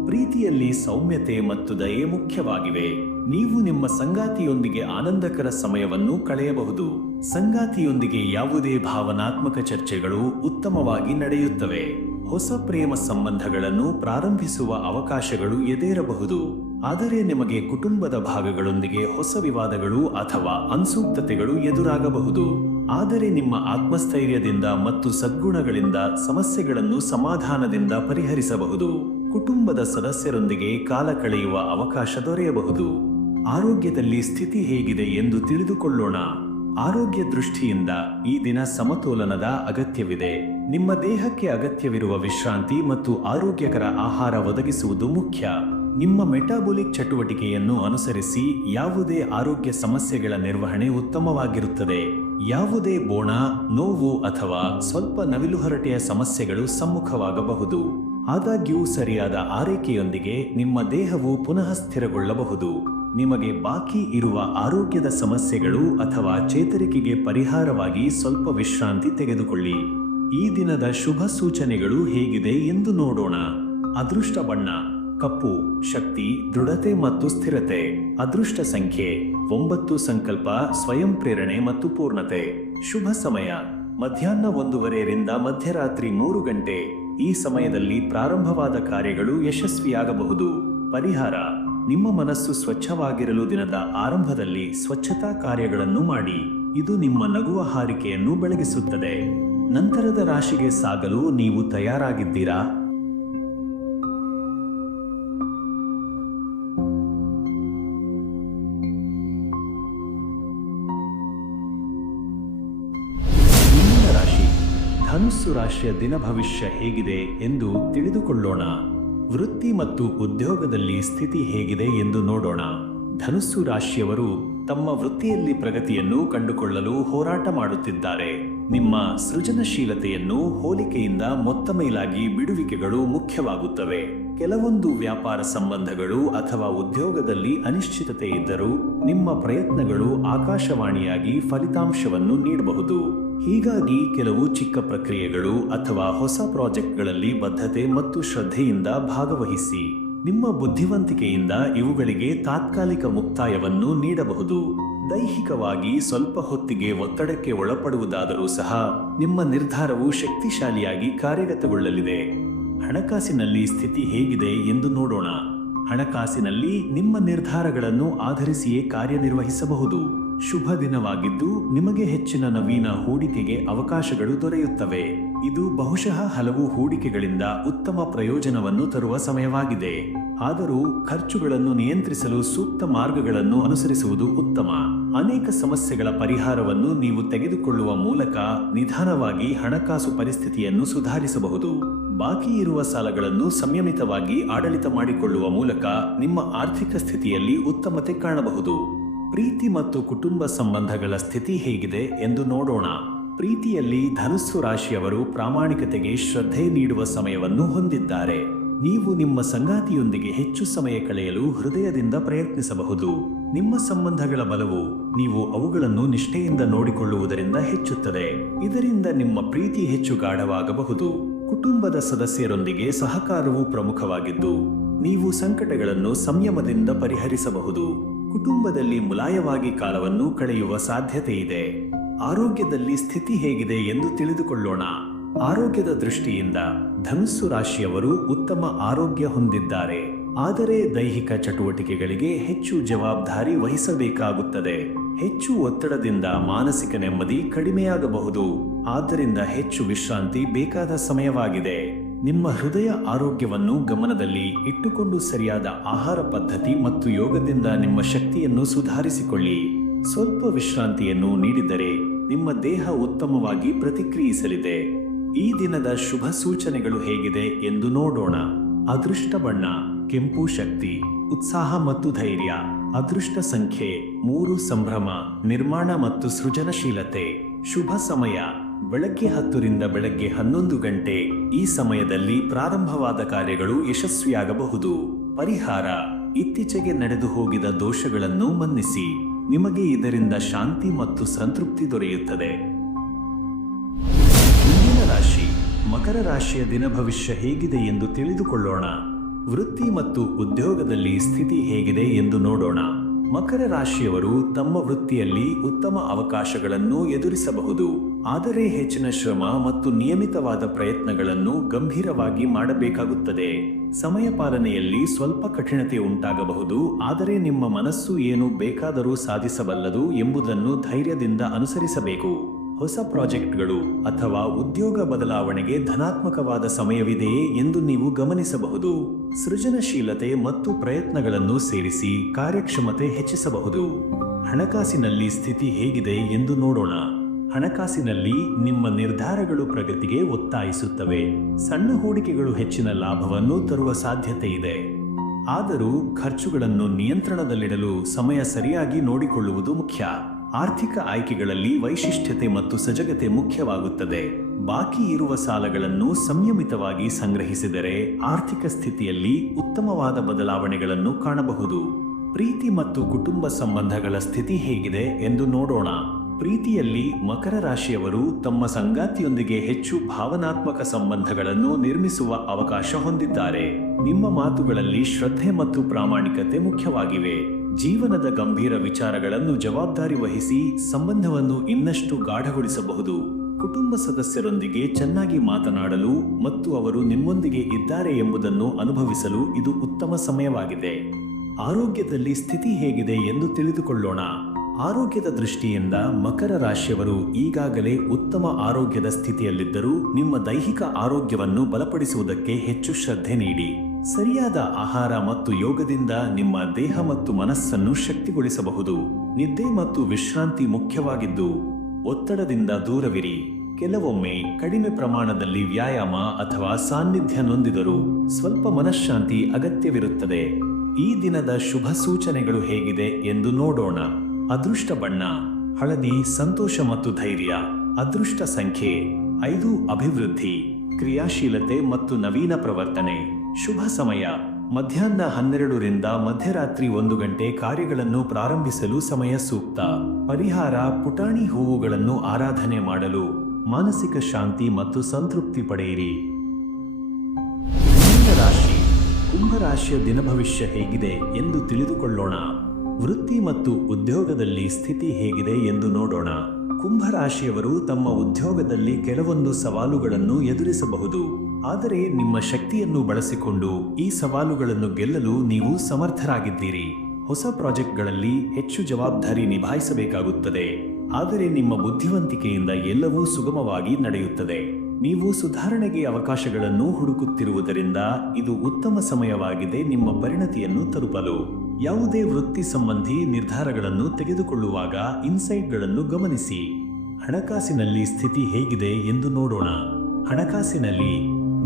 ಪ್ರೀತಿಯಲ್ಲಿ ಸೌಮ್ಯತೆ ಮತ್ತು ದಯೆ ಮುಖ್ಯವಾಗಿವೆ. ನೀವು ನಿಮ್ಮ ಸಂಗಾತಿಯೊಂದಿಗೆ ಆನಂದಕರ ಸಮಯವನ್ನು ಕಳೆಯಬಹುದು. ಸಂಗಾತಿಯೊಂದಿಗೆ ಯಾವುದೇ ಭಾವನಾತ್ಮಕ ಚರ್ಚೆಗಳು ಉತ್ತಮವಾಗಿ ನಡೆಯುತ್ತವೆ. ಹೊಸ ಪ್ರೇಮ ಸಂಬಂಧಗಳನ್ನು ಪ್ರಾರಂಭಿಸುವ ಅವಕಾಶಗಳು ಎದೇರಬಹುದು, ಆದರೆ ನಿಮಗೆ ಕುಟುಂಬದ ಭಾಗಗಳೊಂದಿಗೆ ಹೊಸ ವಿವಾದಗಳು ಅಥವಾ ಅನ್ಸೂಕ್ತತೆಗಳು ಎದುರಾಗಬಹುದು. ಆದರೆ ನಿಮ್ಮ ಆತ್ಮಸ್ಥೈರ್ಯದಿಂದ ಮತ್ತು ಸದ್ಗುಣಗಳಿಂದ ಸಮಸ್ಯೆಗಳನ್ನು ಸಮಾಧಾನದಿಂದ ಪರಿಹರಿಸಬಹುದು. ಕುಟುಂಬದ ಸದಸ್ಯರೊಂದಿಗೆ ಕಾಲ ಕಳೆಯುವ ಅವಕಾಶ ದೊರೆಯಬಹುದು. ಆರೋಗ್ಯದಲ್ಲಿ ಸ್ಥಿತಿ ಹೇಗಿದೆ ಎಂದು ತಿಳಿದುಕೊಳ್ಳೋಣ. ಆರೋಗ್ಯ ದೃಷ್ಟಿಯಿಂದ ಈ ದಿನ ಸಮತೋಲನದ ಅಗತ್ಯವಿದೆ. ನಿಮ್ಮ ದೇಹಕ್ಕೆ ಅಗತ್ಯವಿರುವ ವಿಶ್ರಾಂತಿ ಮತ್ತು ಆರೋಗ್ಯಕರ ಆಹಾರ ಒದಗಿಸುವುದು ಮುಖ್ಯ. ನಿಮ್ಮ ಮೆಟಾಬಾಲಿಕ್ ಚಟುವಟಿಕೆಯನ್ನು ಅನುಸರಿಸಿ ಯಾವುದೇ ಆರೋಗ್ಯ ಸಮಸ್ಯೆಗಳ ನಿರ್ವಹಣೆ ಉತ್ತಮವಾಗಿರುತ್ತದೆ. ಯಾವುದೇ ಬೋಣ, ನೋವು ಅಥವಾ ಸ್ವಲ್ಪ ನವಿಲುಹರಟೆಯ ಸಮಸ್ಯೆಗಳು ಸಮ್ಮುಖವಾಗಬಹುದು. ಆದಾಗ್ಯೂ ಸರಿಯಾದ ಆರೈಕೆಯೊಂದಿಗೆ ನಿಮ್ಮ ದೇಹವು ಪುನಃ ಸ್ಥಿರಗೊಳ್ಳಬಹುದು. ನಿಮಗೆ ಬಾಕಿ ಇರುವ ಆರೋಗ್ಯದ ಸಮಸ್ಯೆಗಳು ಅಥವಾ ಚೇತರಿಕೆಗೆ ಪರಿಹಾರವಾಗಿ ಸ್ವಲ್ಪ ವಿಶ್ರಾಂತಿ ತೆಗೆದುಕೊಳ್ಳಿ. ಈ ದಿನದ ಶುಭ ಸೂಚನೆಗಳು ಹೇಗಿದೆ ಎಂದು ನೋಡೋಣ. ಅದೃಷ್ಟ ಬಣ್ಣ ಕಪ್ಪು, ಶಕ್ತಿ, ದೃಢತೆ ಮತ್ತು ಸ್ಥಿರತೆ. ಅದೃಷ್ಟ ಸಂಖ್ಯೆ 9. ಸಂಕಲ್ಪ, ಸ್ವಯಂ ಪ್ರೇರಣೆ ಮತ್ತು ಪೂರ್ಣತೆ. ಶುಭ ಸಮಯ ಮಧ್ಯಾಹ್ನ 1:30 ರಿಂದ ಮಧ್ಯರಾತ್ರಿ 3 ಗಂಟೆ. ಈ ಸಮಯದಲ್ಲಿ ಪ್ರಾರಂಭವಾದ ಕಾರ್ಯಗಳು ಯಶಸ್ವಿಯಾಗಬಹುದು. ಪರಿಹಾರ: ನಿಮ್ಮ ಮನಸ್ಸು ಸ್ವಚ್ಛವಾಗಿರಲು ದಿನದ ಆರಂಭದಲ್ಲಿ ಸ್ವಚ್ಛತಾ ಕಾರ್ಯಗಳನ್ನು ಮಾಡಿ. ಇದು ನಿಮ್ಮ ನಗುವ ಹಾರಿಕೆಯನ್ನು ಬೆಳಗಿಸುತ್ತದೆ. ನಂತರದ ರಾಶಿಗೆ ಸಾಗಲು ನೀವು ತಯಾರಾಗಿದ್ದೀರಾ? ಮುಂದಿನ ರಾಶಿ ಧನುಸ್ಸು ರಾಶಿಯ ದಿನ ಭವಿಷ್ಯ ಹೇಗಿದೆ ಎಂದು ತಿಳಿದುಕೊಳ್ಳೋಣ. ವೃತ್ತಿ ಮತ್ತು ಉದ್ಯೋಗದಲ್ಲಿ ಸ್ಥಿತಿ ಹೇಗಿದೆ ಎಂದು ನೋಡೋಣ. ಧನುಸ್ಸು ರಾಶಿಯವರು ತಮ್ಮ ವೃತ್ತಿಯಲ್ಲಿ ಪ್ರಗತಿಯನ್ನು ಕಂಡುಕೊಳ್ಳಲು ಹೋರಾಟ ಮಾಡುತ್ತಿದ್ದಾರೆ. ನಿಮ್ಮ ಸೃಜನಶೀಲತೆಯನ್ನು ಹೋಲಿಕೆಯಿಂದ ಮೊತ್ತ ಮೇಲಾಗಿ ಬಿಡುವಿಕೆಗಳು ಮುಖ್ಯವಾಗುತ್ತವೆ. ಕೆಲವೊಂದು ವ್ಯಾಪಾರ ಸಂಬಂಧಗಳು ಅಥವಾ ಉದ್ಯೋಗದಲ್ಲಿ ಅನಿಶ್ಚಿತತೆ ಇದ್ದರೂ ನಿಮ್ಮ ಪ್ರಯತ್ನಗಳು ಆಕಾಶವಾಣಿಯಾಗಿ ಫಲಿತಾಂಶವನ್ನು ನೀಡಬಹುದು. ಹೀಗಾಗಿ ಕೆಲವು ಚಿಕ್ಕ ಪ್ರಕ್ರಿಯೆಗಳು ಅಥವಾ ಹೊಸ ಪ್ರಾಜೆಕ್ಟ್ಗಳಲ್ಲಿ ಬದ್ಧತೆ ಮತ್ತು ಶ್ರದ್ಧೆಯಿಂದ ಭಾಗವಹಿಸಿ. ನಿಮ್ಮ ಬುದ್ಧಿವಂತಿಕೆಯಿಂದ ಇವುಗಳಿಗೆ ತಾತ್ಕಾಲಿಕ ಮುಕ್ತಾಯವನ್ನು ನೀಡಬಹುದು. ದೈಹಿಕವಾಗಿ ಸ್ವಲ್ಪ ಹೊತ್ತಿಗೆ ಒತ್ತಡಕ್ಕೆ ಒಳಪಡುವುದಾದರೂ ಸಹ ನಿಮ್ಮ ನಿರ್ಧಾರವು ಶಕ್ತಿಶಾಲಿಯಾಗಿ ಕಾರ್ಯಗತಗೊಳ್ಳಲಿದೆ. ಹಣಕಾಸಿನಲ್ಲಿ ಸ್ಥಿತಿ ಹೇಗಿದೆ ಎಂದು ನೋಡೋಣ. ಹಣಕಾಸಿನಲ್ಲಿ ನಿಮ್ಮ ನಿರ್ಧಾರಗಳನ್ನು ಆಧರಿಸಿಯೇ ಕಾರ್ಯನಿರ್ವಹಿಸಬಹುದು. ಶುಭ ದಿನವಾಗಿದ್ದು ನಿಮಗೆ ಹೆಚ್ಚಿನ ನವೀನ ಹೂಡಿಕೆಗೆ ಅವಕಾಶಗಳು ದೊರೆಯುತ್ತವೆ. ಇದು ಬಹುಶಃ ಹಲವು ಹೂಡಿಕೆಗಳಿಂದ ಉತ್ತಮ ಪ್ರಯೋಜನವನ್ನು ತರುವ ಸಮಯವಾಗಿದೆ. ಆದರೂ ಖರ್ಚುಗಳನ್ನು ನಿಯಂತ್ರಿಸಲು ಸೂಕ್ತ ಮಾರ್ಗಗಳನ್ನು ಅನುಸರಿಸುವುದು ಉತ್ತಮ. ಅನೇಕ ಸಮಸ್ಯೆಗಳ ಪರಿಹಾರವನ್ನು ನೀವು ತೆಗೆದುಕೊಳ್ಳುವ ಮೂಲಕ ನಿಧಾನವಾಗಿ ಹಣಕಾಸು ಪರಿಸ್ಥಿತಿಯನ್ನು ಸುಧಾರಿಸಬಹುದು. ಬಾಕಿ ಇರುವ ಸಾಲಗಳನ್ನು ಸಂಯಮಿತವಾಗಿ ಆಡಳಿತ ಮಾಡಿಕೊಳ್ಳುವ ಮೂಲಕ ನಿಮ್ಮ ಆರ್ಥಿಕ ಸ್ಥಿತಿಯಲ್ಲಿ ಉತ್ತಮತೆ ಕಾಣಬಹುದು. ಪ್ರೀತಿ ಮತ್ತು ಕುಟುಂಬ ಸಂಬಂಧಗಳ ಸ್ಥಿತಿ ಹೇಗಿದೆ ಎಂದು ನೋಡೋಣ. ಪ್ರೀತಿಯಲ್ಲಿ ಧನುಸ್ಸು ರಾಶಿಯವರು ಪ್ರಾಮಾಣಿಕತೆಗೆ ಶ್ರದ್ಧೆ ನೀಡುವ ಸಮಯವನ್ನು ಹೊಂದಿದ್ದಾರೆ. ನೀವು ನಿಮ್ಮ ಸಂಗಾತಿಯೊಂದಿಗೆ ಹೆಚ್ಚು ಸಮಯ ಕಳೆಯಲು ಹೃದಯದಿಂದ ಪ್ರಯತ್ನಿಸಬಹುದು. ನಿಮ್ಮ ಸಂಬಂಧಗಳ ಬಲವು ನೀವು ಅವುಗಳನ್ನು ನಿಷ್ಠೆಯಿಂದ ನೋಡಿಕೊಳ್ಳುವುದರಿಂದ ಹೆಚ್ಚುತ್ತದೆ. ಇದರಿಂದ ನಿಮ್ಮ ಪ್ರೀತಿ ಹೆಚ್ಚು ಗಾಢವಾಗಬಹುದು. ಕುಟುಂಬದ ಸದಸ್ಯರೊಂದಿಗೆ ಸಹಕಾರವು ಪ್ರಮುಖವಾಗಿದ್ದು, ನೀವು ಸಂಕಟಗಳನ್ನು ಸಂಯಮದಿಂದ ಪರಿಹರಿಸಬಹುದು. ಕುಟುಂಬದಲ್ಲಿ ಮುಲಾಯವಾಗಿ ಕಾಲವನ್ನು ಕಳೆಯುವ ಸಾಧ್ಯತೆ ಇದೆ. ಆರೋಗ್ಯದಲ್ಲಿ ಸ್ಥಿತಿ ಹೇಗಿದೆ ಎಂದು ತಿಳಿದುಕೊಳ್ಳೋಣ. ಆರೋಗ್ಯದ ದೃಷ್ಟಿಯಿಂದ ಧನುಸ್ಸು ರಾಶಿಯವರು ಉತ್ತಮ ಆರೋಗ್ಯ ಹೊಂದಿದ್ದಾರೆ. ಆದರೆ ದೈಹಿಕ ಚಟುವಟಿಕೆಗಳಿಗೆ ಹೆಚ್ಚು ಜವಾಬ್ದಾರಿ ವಹಿಸಬೇಕಾಗುತ್ತದೆ. ಹೆಚ್ಚು ಒತ್ತಡದಿಂದ ಮಾನಸಿಕ ನೆಮ್ಮದಿ ಕಡಿಮೆಯಾಗಬಹುದು. ಆದ್ದರಿಂದ ಹೆಚ್ಚು ವಿಶ್ರಾಂತಿ ಬೇಕಾದ ಸಮಯವಾಗಿದೆ. ನಿಮ್ಮ ಹೃದಯ ಆರೋಗ್ಯವನ್ನು ಗಮನದಲ್ಲಿ ಇಟ್ಟುಕೊಂಡು ಸರಿಯಾದ ಆಹಾರ ಪದ್ಧತಿ ಮತ್ತು ಯೋಗದಿಂದ ನಿಮ್ಮ ಶಕ್ತಿಯನ್ನು ಸುಧಾರಿಸಿಕೊಳ್ಳಿ. ಸ್ವಲ್ಪ ವಿಶ್ರಾಂತಿಯನ್ನು ನೀಡಿದರೆ ನಿಮ್ಮ ದೇಹ ಉತ್ತಮವಾಗಿ ಪ್ರತಿಕ್ರಿಯಿಸಲಿದೆ. ಈ ದಿನದ ಶುಭ ಸೂಚನೆಗಳು ಹೇಗಿದೆ ಎಂದು ನೋಡೋಣ. ಅದೃಷ್ಟ ಬಣ್ಣ ಕೆಂಪು, ಶಕ್ತಿ, ಉತ್ಸಾಹ ಮತ್ತು ಧೈರ್ಯ. ಅದೃಷ್ಟ ಸಂಖ್ಯೆ 3, ಸಂಭ್ರಮ, ನಿರ್ಮಾಣ ಮತ್ತು ಸೃಜನಶೀಲತೆ. ಶುಭ ಸಮಯ ಬೆಳಗ್ಗೆ 10 ರಿಂದ ಬೆಳಗ್ಗೆ 11 ಗಂಟೆ. ಈ ಸಮಯದಲ್ಲಿ ಪ್ರಾರಂಭವಾದ ಕಾರ್ಯಗಳು ಯಶಸ್ವಿಯಾಗಬಹುದು. ಪರಿಹಾರ: ಇತ್ತೀಚೆಗೆ ನಡೆದು ಹೋಗಿದ ದೋಷಗಳನ್ನು ಮನ್ನಿಸಿ. ನಿಮಗೆ ಇದರಿಂದ ಶಾಂತಿ ಮತ್ತು ಸಂತೃಪ್ತಿ ದೊರೆಯುತ್ತದೆ. ಮುಂದಿನ ರಾಶಿ ಮಕರ ರಾಶಿಯ ದಿನ ಭವಿಷ್ಯ ಹೇಗಿದೆ ಎಂದು ತಿಳಿದುಕೊಳ್ಳೋಣ. ವೃತ್ತಿ ಮತ್ತು ಉದ್ಯೋಗದಲ್ಲಿ ಸ್ಥಿತಿ ಹೇಗಿದೆ ಎಂದು ನೋಡೋಣ. ಮಕರ ರಾಶಿಯವರು ತಮ್ಮ ವೃತ್ತಿಯಲ್ಲಿ ಉತ್ತಮ ಅವಕಾಶಗಳನ್ನು ಎದುರಿಸಬಹುದು. ಆದರೆ ಹೆಚ್ಚಿನ ಶ್ರಮ ಮತ್ತು ನಿಯಮಿತವಾದ ಪ್ರಯತ್ನಗಳನ್ನು ಗಂಭೀರವಾಗಿ ಮಾಡಬೇಕಾಗುತ್ತದೆ. ಸಮಯ ಪಾಲನೆಯಲ್ಲಿ ಸ್ವಲ್ಪ ಕಠಿಣತೆ ಉಂಟಾಗಬಹುದು. ಆದರೆ ನಿಮ್ಮ ಮನಸ್ಸು ಏನು ಬೇಕಾದರೂ ಸಾಧಿಸಬಲ್ಲದು ಎಂಬುದನ್ನು ಧೈರ್ಯದಿಂದ ಅನುಸರಿಸಬೇಕು. ಹೊಸ ಪ್ರಾಜೆಕ್ಟ್ಗಳು ಅಥವಾ ಉದ್ಯೋಗ ಬದಲಾವಣೆಗೆ ಧನಾತ್ಮಕವಾದ ಸಮಯವಿದೆಯೇ ಎಂದು ನೀವು ಗಮನಿಸಬಹುದು. ಸೃಜನಶೀಲತೆ ಮತ್ತು ಪ್ರಯತ್ನಗಳನ್ನು ಸೇರಿಸಿ ಕಾರ್ಯಕ್ಷಮತೆ ಹೆಚ್ಚಿಸಬಹುದು. ಹಣಕಾಸಿನಲ್ಲಿ ಸ್ಥಿತಿ ಹೇಗಿದೆ ಎಂದು ನೋಡೋಣ. ಹಣಕಾಸಿನಲ್ಲಿ ನಿಮ್ಮ ನಿರ್ಧಾರಗಳು ಪ್ರಗತಿಗೆ ಒತ್ತಾಯಿಸುತ್ತವೆ. ಸಣ್ಣ ಹೂಡಿಕೆಗಳು ಹೆಚ್ಚಿನ ಲಾಭವನ್ನು ತರುವ ಸಾಧ್ಯತೆ ಇದೆ. ಆದರೂ ಖರ್ಚುಗಳನ್ನು ನಿಯಂತ್ರಣದಲ್ಲಿಡಲು ಸಮಯ ಸರಿಯಾಗಿ ನೋಡಿಕೊಳ್ಳುವುದು ಮುಖ್ಯ. ಆರ್ಥಿಕ ಆಯ್ಕೆಗಳಲ್ಲಿ ವೈಶಿಷ್ಟ್ಯತೆ ಮತ್ತು ಸಜಗತೆ ಮುಖ್ಯವಾಗುತ್ತದೆ. ಬಾಕಿ ಇರುವ ಸಾಲಗಳನ್ನು ಸಂಯಮಿತವಾಗಿ ಸಂಗ್ರಹಿಸಿದರೆ ಆರ್ಥಿಕ ಸ್ಥಿತಿಯಲ್ಲಿ ಉತ್ತಮವಾದ ಬದಲಾವಣೆಗಳನ್ನು ಕಾಣಬಹುದು. ಪ್ರೀತಿ ಮತ್ತು ಕುಟುಂಬ ಸಂಬಂಧಗಳ ಸ್ಥಿತಿ ಹೇಗಿದೆ ಎಂದು ನೋಡೋಣ. ಪ್ರೀತಿಯಲ್ಲಿ ಮಕರ ರಾಶಿಯವರು ತಮ್ಮ ಸಂಗಾತಿಯೊಂದಿಗೆ ಹೆಚ್ಚು ಭಾವನಾತ್ಮಕ ಸಂಬಂಧಗಳನ್ನು ನಿರ್ಮಿಸುವ ಅವಕಾಶ ಹೊಂದಿದ್ದಾರೆ. ನಿಮ್ಮ ಮಾತುಗಳಲ್ಲಿ ಶ್ರದ್ಧೆ ಮತ್ತು ಪ್ರಾಮಾಣಿಕತೆ ಮುಖ್ಯವಾಗಿವೆ. ಜೀವನದ ಗಂಭೀರ ವಿಚಾರಗಳನ್ನು ಜವಾಬ್ದಾರಿ ವಹಿಸಿ ಸಂಬಂಧವನ್ನು ಇನ್ನಷ್ಟು ಗಾಢಗೊಳಿಸಬಹುದು. ಕುಟುಂಬ ಸದಸ್ಯರೊಂದಿಗೆ ಚೆನ್ನಾಗಿ ಮಾತನಾಡಲು ಮತ್ತು ಅವರು ನಿಮ್ಮೊಂದಿಗೆ ಇದ್ದಾರೆ ಎಂಬುದನ್ನು ಅನುಭವಿಸಲು ಇದು ಉತ್ತಮ ಸಮಯವಾಗಿದೆ. ಆರೋಗ್ಯದಲ್ಲಿ ಸ್ಥಿತಿ ಹೇಗಿದೆ ಎಂದು ತಿಳಿದುಕೊಳ್ಳೋಣ. ಆರೋಗ್ಯದ ದೃಷ್ಟಿಯಿಂದ ಮಕರ ರಾಶಿಯವರು ಈಗಾಗಲೇ ಉತ್ತಮ ಆರೋಗ್ಯದ ಸ್ಥಿತಿಯಲ್ಲಿದ್ದರೂ ನಿಮ್ಮ ದೈಹಿಕ ಆರೋಗ್ಯವನ್ನು ಬಲಪಡಿಸುವುದಕ್ಕೆ ಹೆಚ್ಚು ಶ್ರದ್ಧೆ ನೀಡಿ. ಸರಿಯಾದ ಆಹಾರ ಮತ್ತು ಯೋಗದಿಂದ ನಿಮ್ಮ ದೇಹ ಮತ್ತು ಮನಸ್ಸನ್ನು ಶಕ್ತಿಗೊಳಿಸಬಹುದು. ನಿದ್ದೆ ಮತ್ತು ವಿಶ್ರಾಂತಿ ಮುಖ್ಯವಾಗಿದ್ದು ಒತ್ತಡದಿಂದ ದೂರವಿರಿ. ಕೆಲವೊಮ್ಮೆ ಕಡಿಮೆ ಪ್ರಮಾಣದಲ್ಲಿ ವ್ಯಾಯಾಮ ಅಥವಾ ಸಾನ್ನಿಧ್ಯ ನೊಂದಿದರೂ ಸ್ವಲ್ಪ ಮನಃಶಾಂತಿ ಅಗತ್ಯವಿರುತ್ತದೆ. ಈ ದಿನದ ಶುಭ ಸೂಚನೆಗಳು ಹೇಗಿದೆ ಎಂದು ನೋಡೋಣ. ಅದೃಷ್ಟ ಬಣ್ಣ ಹಳದಿ, ಸಂತೋಷ ಮತ್ತು ಧೈರ್ಯ. ಅದೃಷ್ಟ ಸಂಖ್ಯೆ 5, ಅಭಿವೃದ್ಧಿ, ಕ್ರಿಯಾಶೀಲತೆ ಮತ್ತು ನವೀನ ಪ್ರವರ್ತನೆ. ಶುಭ ಸಮಯ ಮಧ್ಯಾಹ್ನ 12 ರಿಂದ ಮಧ್ಯರಾತ್ರಿ 1 ಗಂಟೆ. ಕಾರ್ಯಗಳನ್ನು ಪ್ರಾರಂಭಿಸಲು ಸಮಯ ಸೂಕ್ತ. ಪರಿಹಾರ: ಪುಟಾಣಿ ಹೂವುಗಳನ್ನು ಆರಾಧನೆ ಮಾಡಲು ಮಾನಸಿಕ ಶಾಂತಿ ಮತ್ತು ಸಂತೃಪ್ತಿ ಪಡೆಯಿರಿ. ರಾಶಿ ಕುಂಭರಾಶಿಯ ದಿನ ಭವಿಷ್ಯ ಹೇಗಿದೆ ಎಂದು ತಿಳಿದುಕೊಳ್ಳೋಣ. ವೃತ್ತಿ ಮತ್ತು ಉದ್ಯೋಗದಲ್ಲಿ ಸ್ಥಿತಿ ಹೇಗಿದೆ ಎಂದು ನೋಡೋಣ. ಕುಂಭರಾಶಿಯವರು ತಮ್ಮ ಉದ್ಯೋಗದಲ್ಲಿ ಕೆಲವೊಂದು ಸವಾಲುಗಳನ್ನು ಎದುರಿಸಬಹುದು. ಆದರೆ ನಿಮ್ಮ ಶಕ್ತಿಯನ್ನು ಬಳಸಿಕೊಂಡು ಈ ಸವಾಲುಗಳನ್ನು ಗೆಲ್ಲಲು ನೀವು ಸಮರ್ಥರಾಗಿದ್ದೀರಿ. ಹೊಸ ಪ್ರಾಜೆಕ್ಟ್ಗಳಲ್ಲಿ ಹೆಚ್ಚು ಜವಾಬ್ದಾರಿ ನಿಭಾಯಿಸಬೇಕಾಗುತ್ತದೆ. ಆದರೆ ನಿಮ್ಮ ಬುದ್ಧಿವಂತಿಕೆಯಿಂದ ಎಲ್ಲವೂ ಸುಗಮವಾಗಿ ನಡೆಯುತ್ತದೆ. ನೀವು ಸುಧಾರಣೆಗೆ ಅವಕಾಶಗಳನ್ನು ಹುಡುಕುತ್ತಿರುವುದರಿಂದ ಇದು ಉತ್ತಮ ಸಮಯವಾಗಿದೆ ನಿಮ್ಮ ಪರಿಣತಿಯನ್ನು ತಲುಪಲು. ಯಾವುದೇ ವೃತ್ತಿ ಸಂಬಂಧಿ ನಿರ್ಧಾರಗಳನ್ನು ತೆಗೆದುಕೊಳ್ಳುವಾಗ ಇನ್ಸೈಟ್ಗಳನ್ನು ಗಮನಿಸಿ. ಹಣಕಾಸಿನಲ್ಲಿ ಸ್ಥಿತಿ ಹೇಗಿದೆ ಎಂದು ನೋಡೋಣ. ಹಣಕಾಸಿನಲ್ಲಿ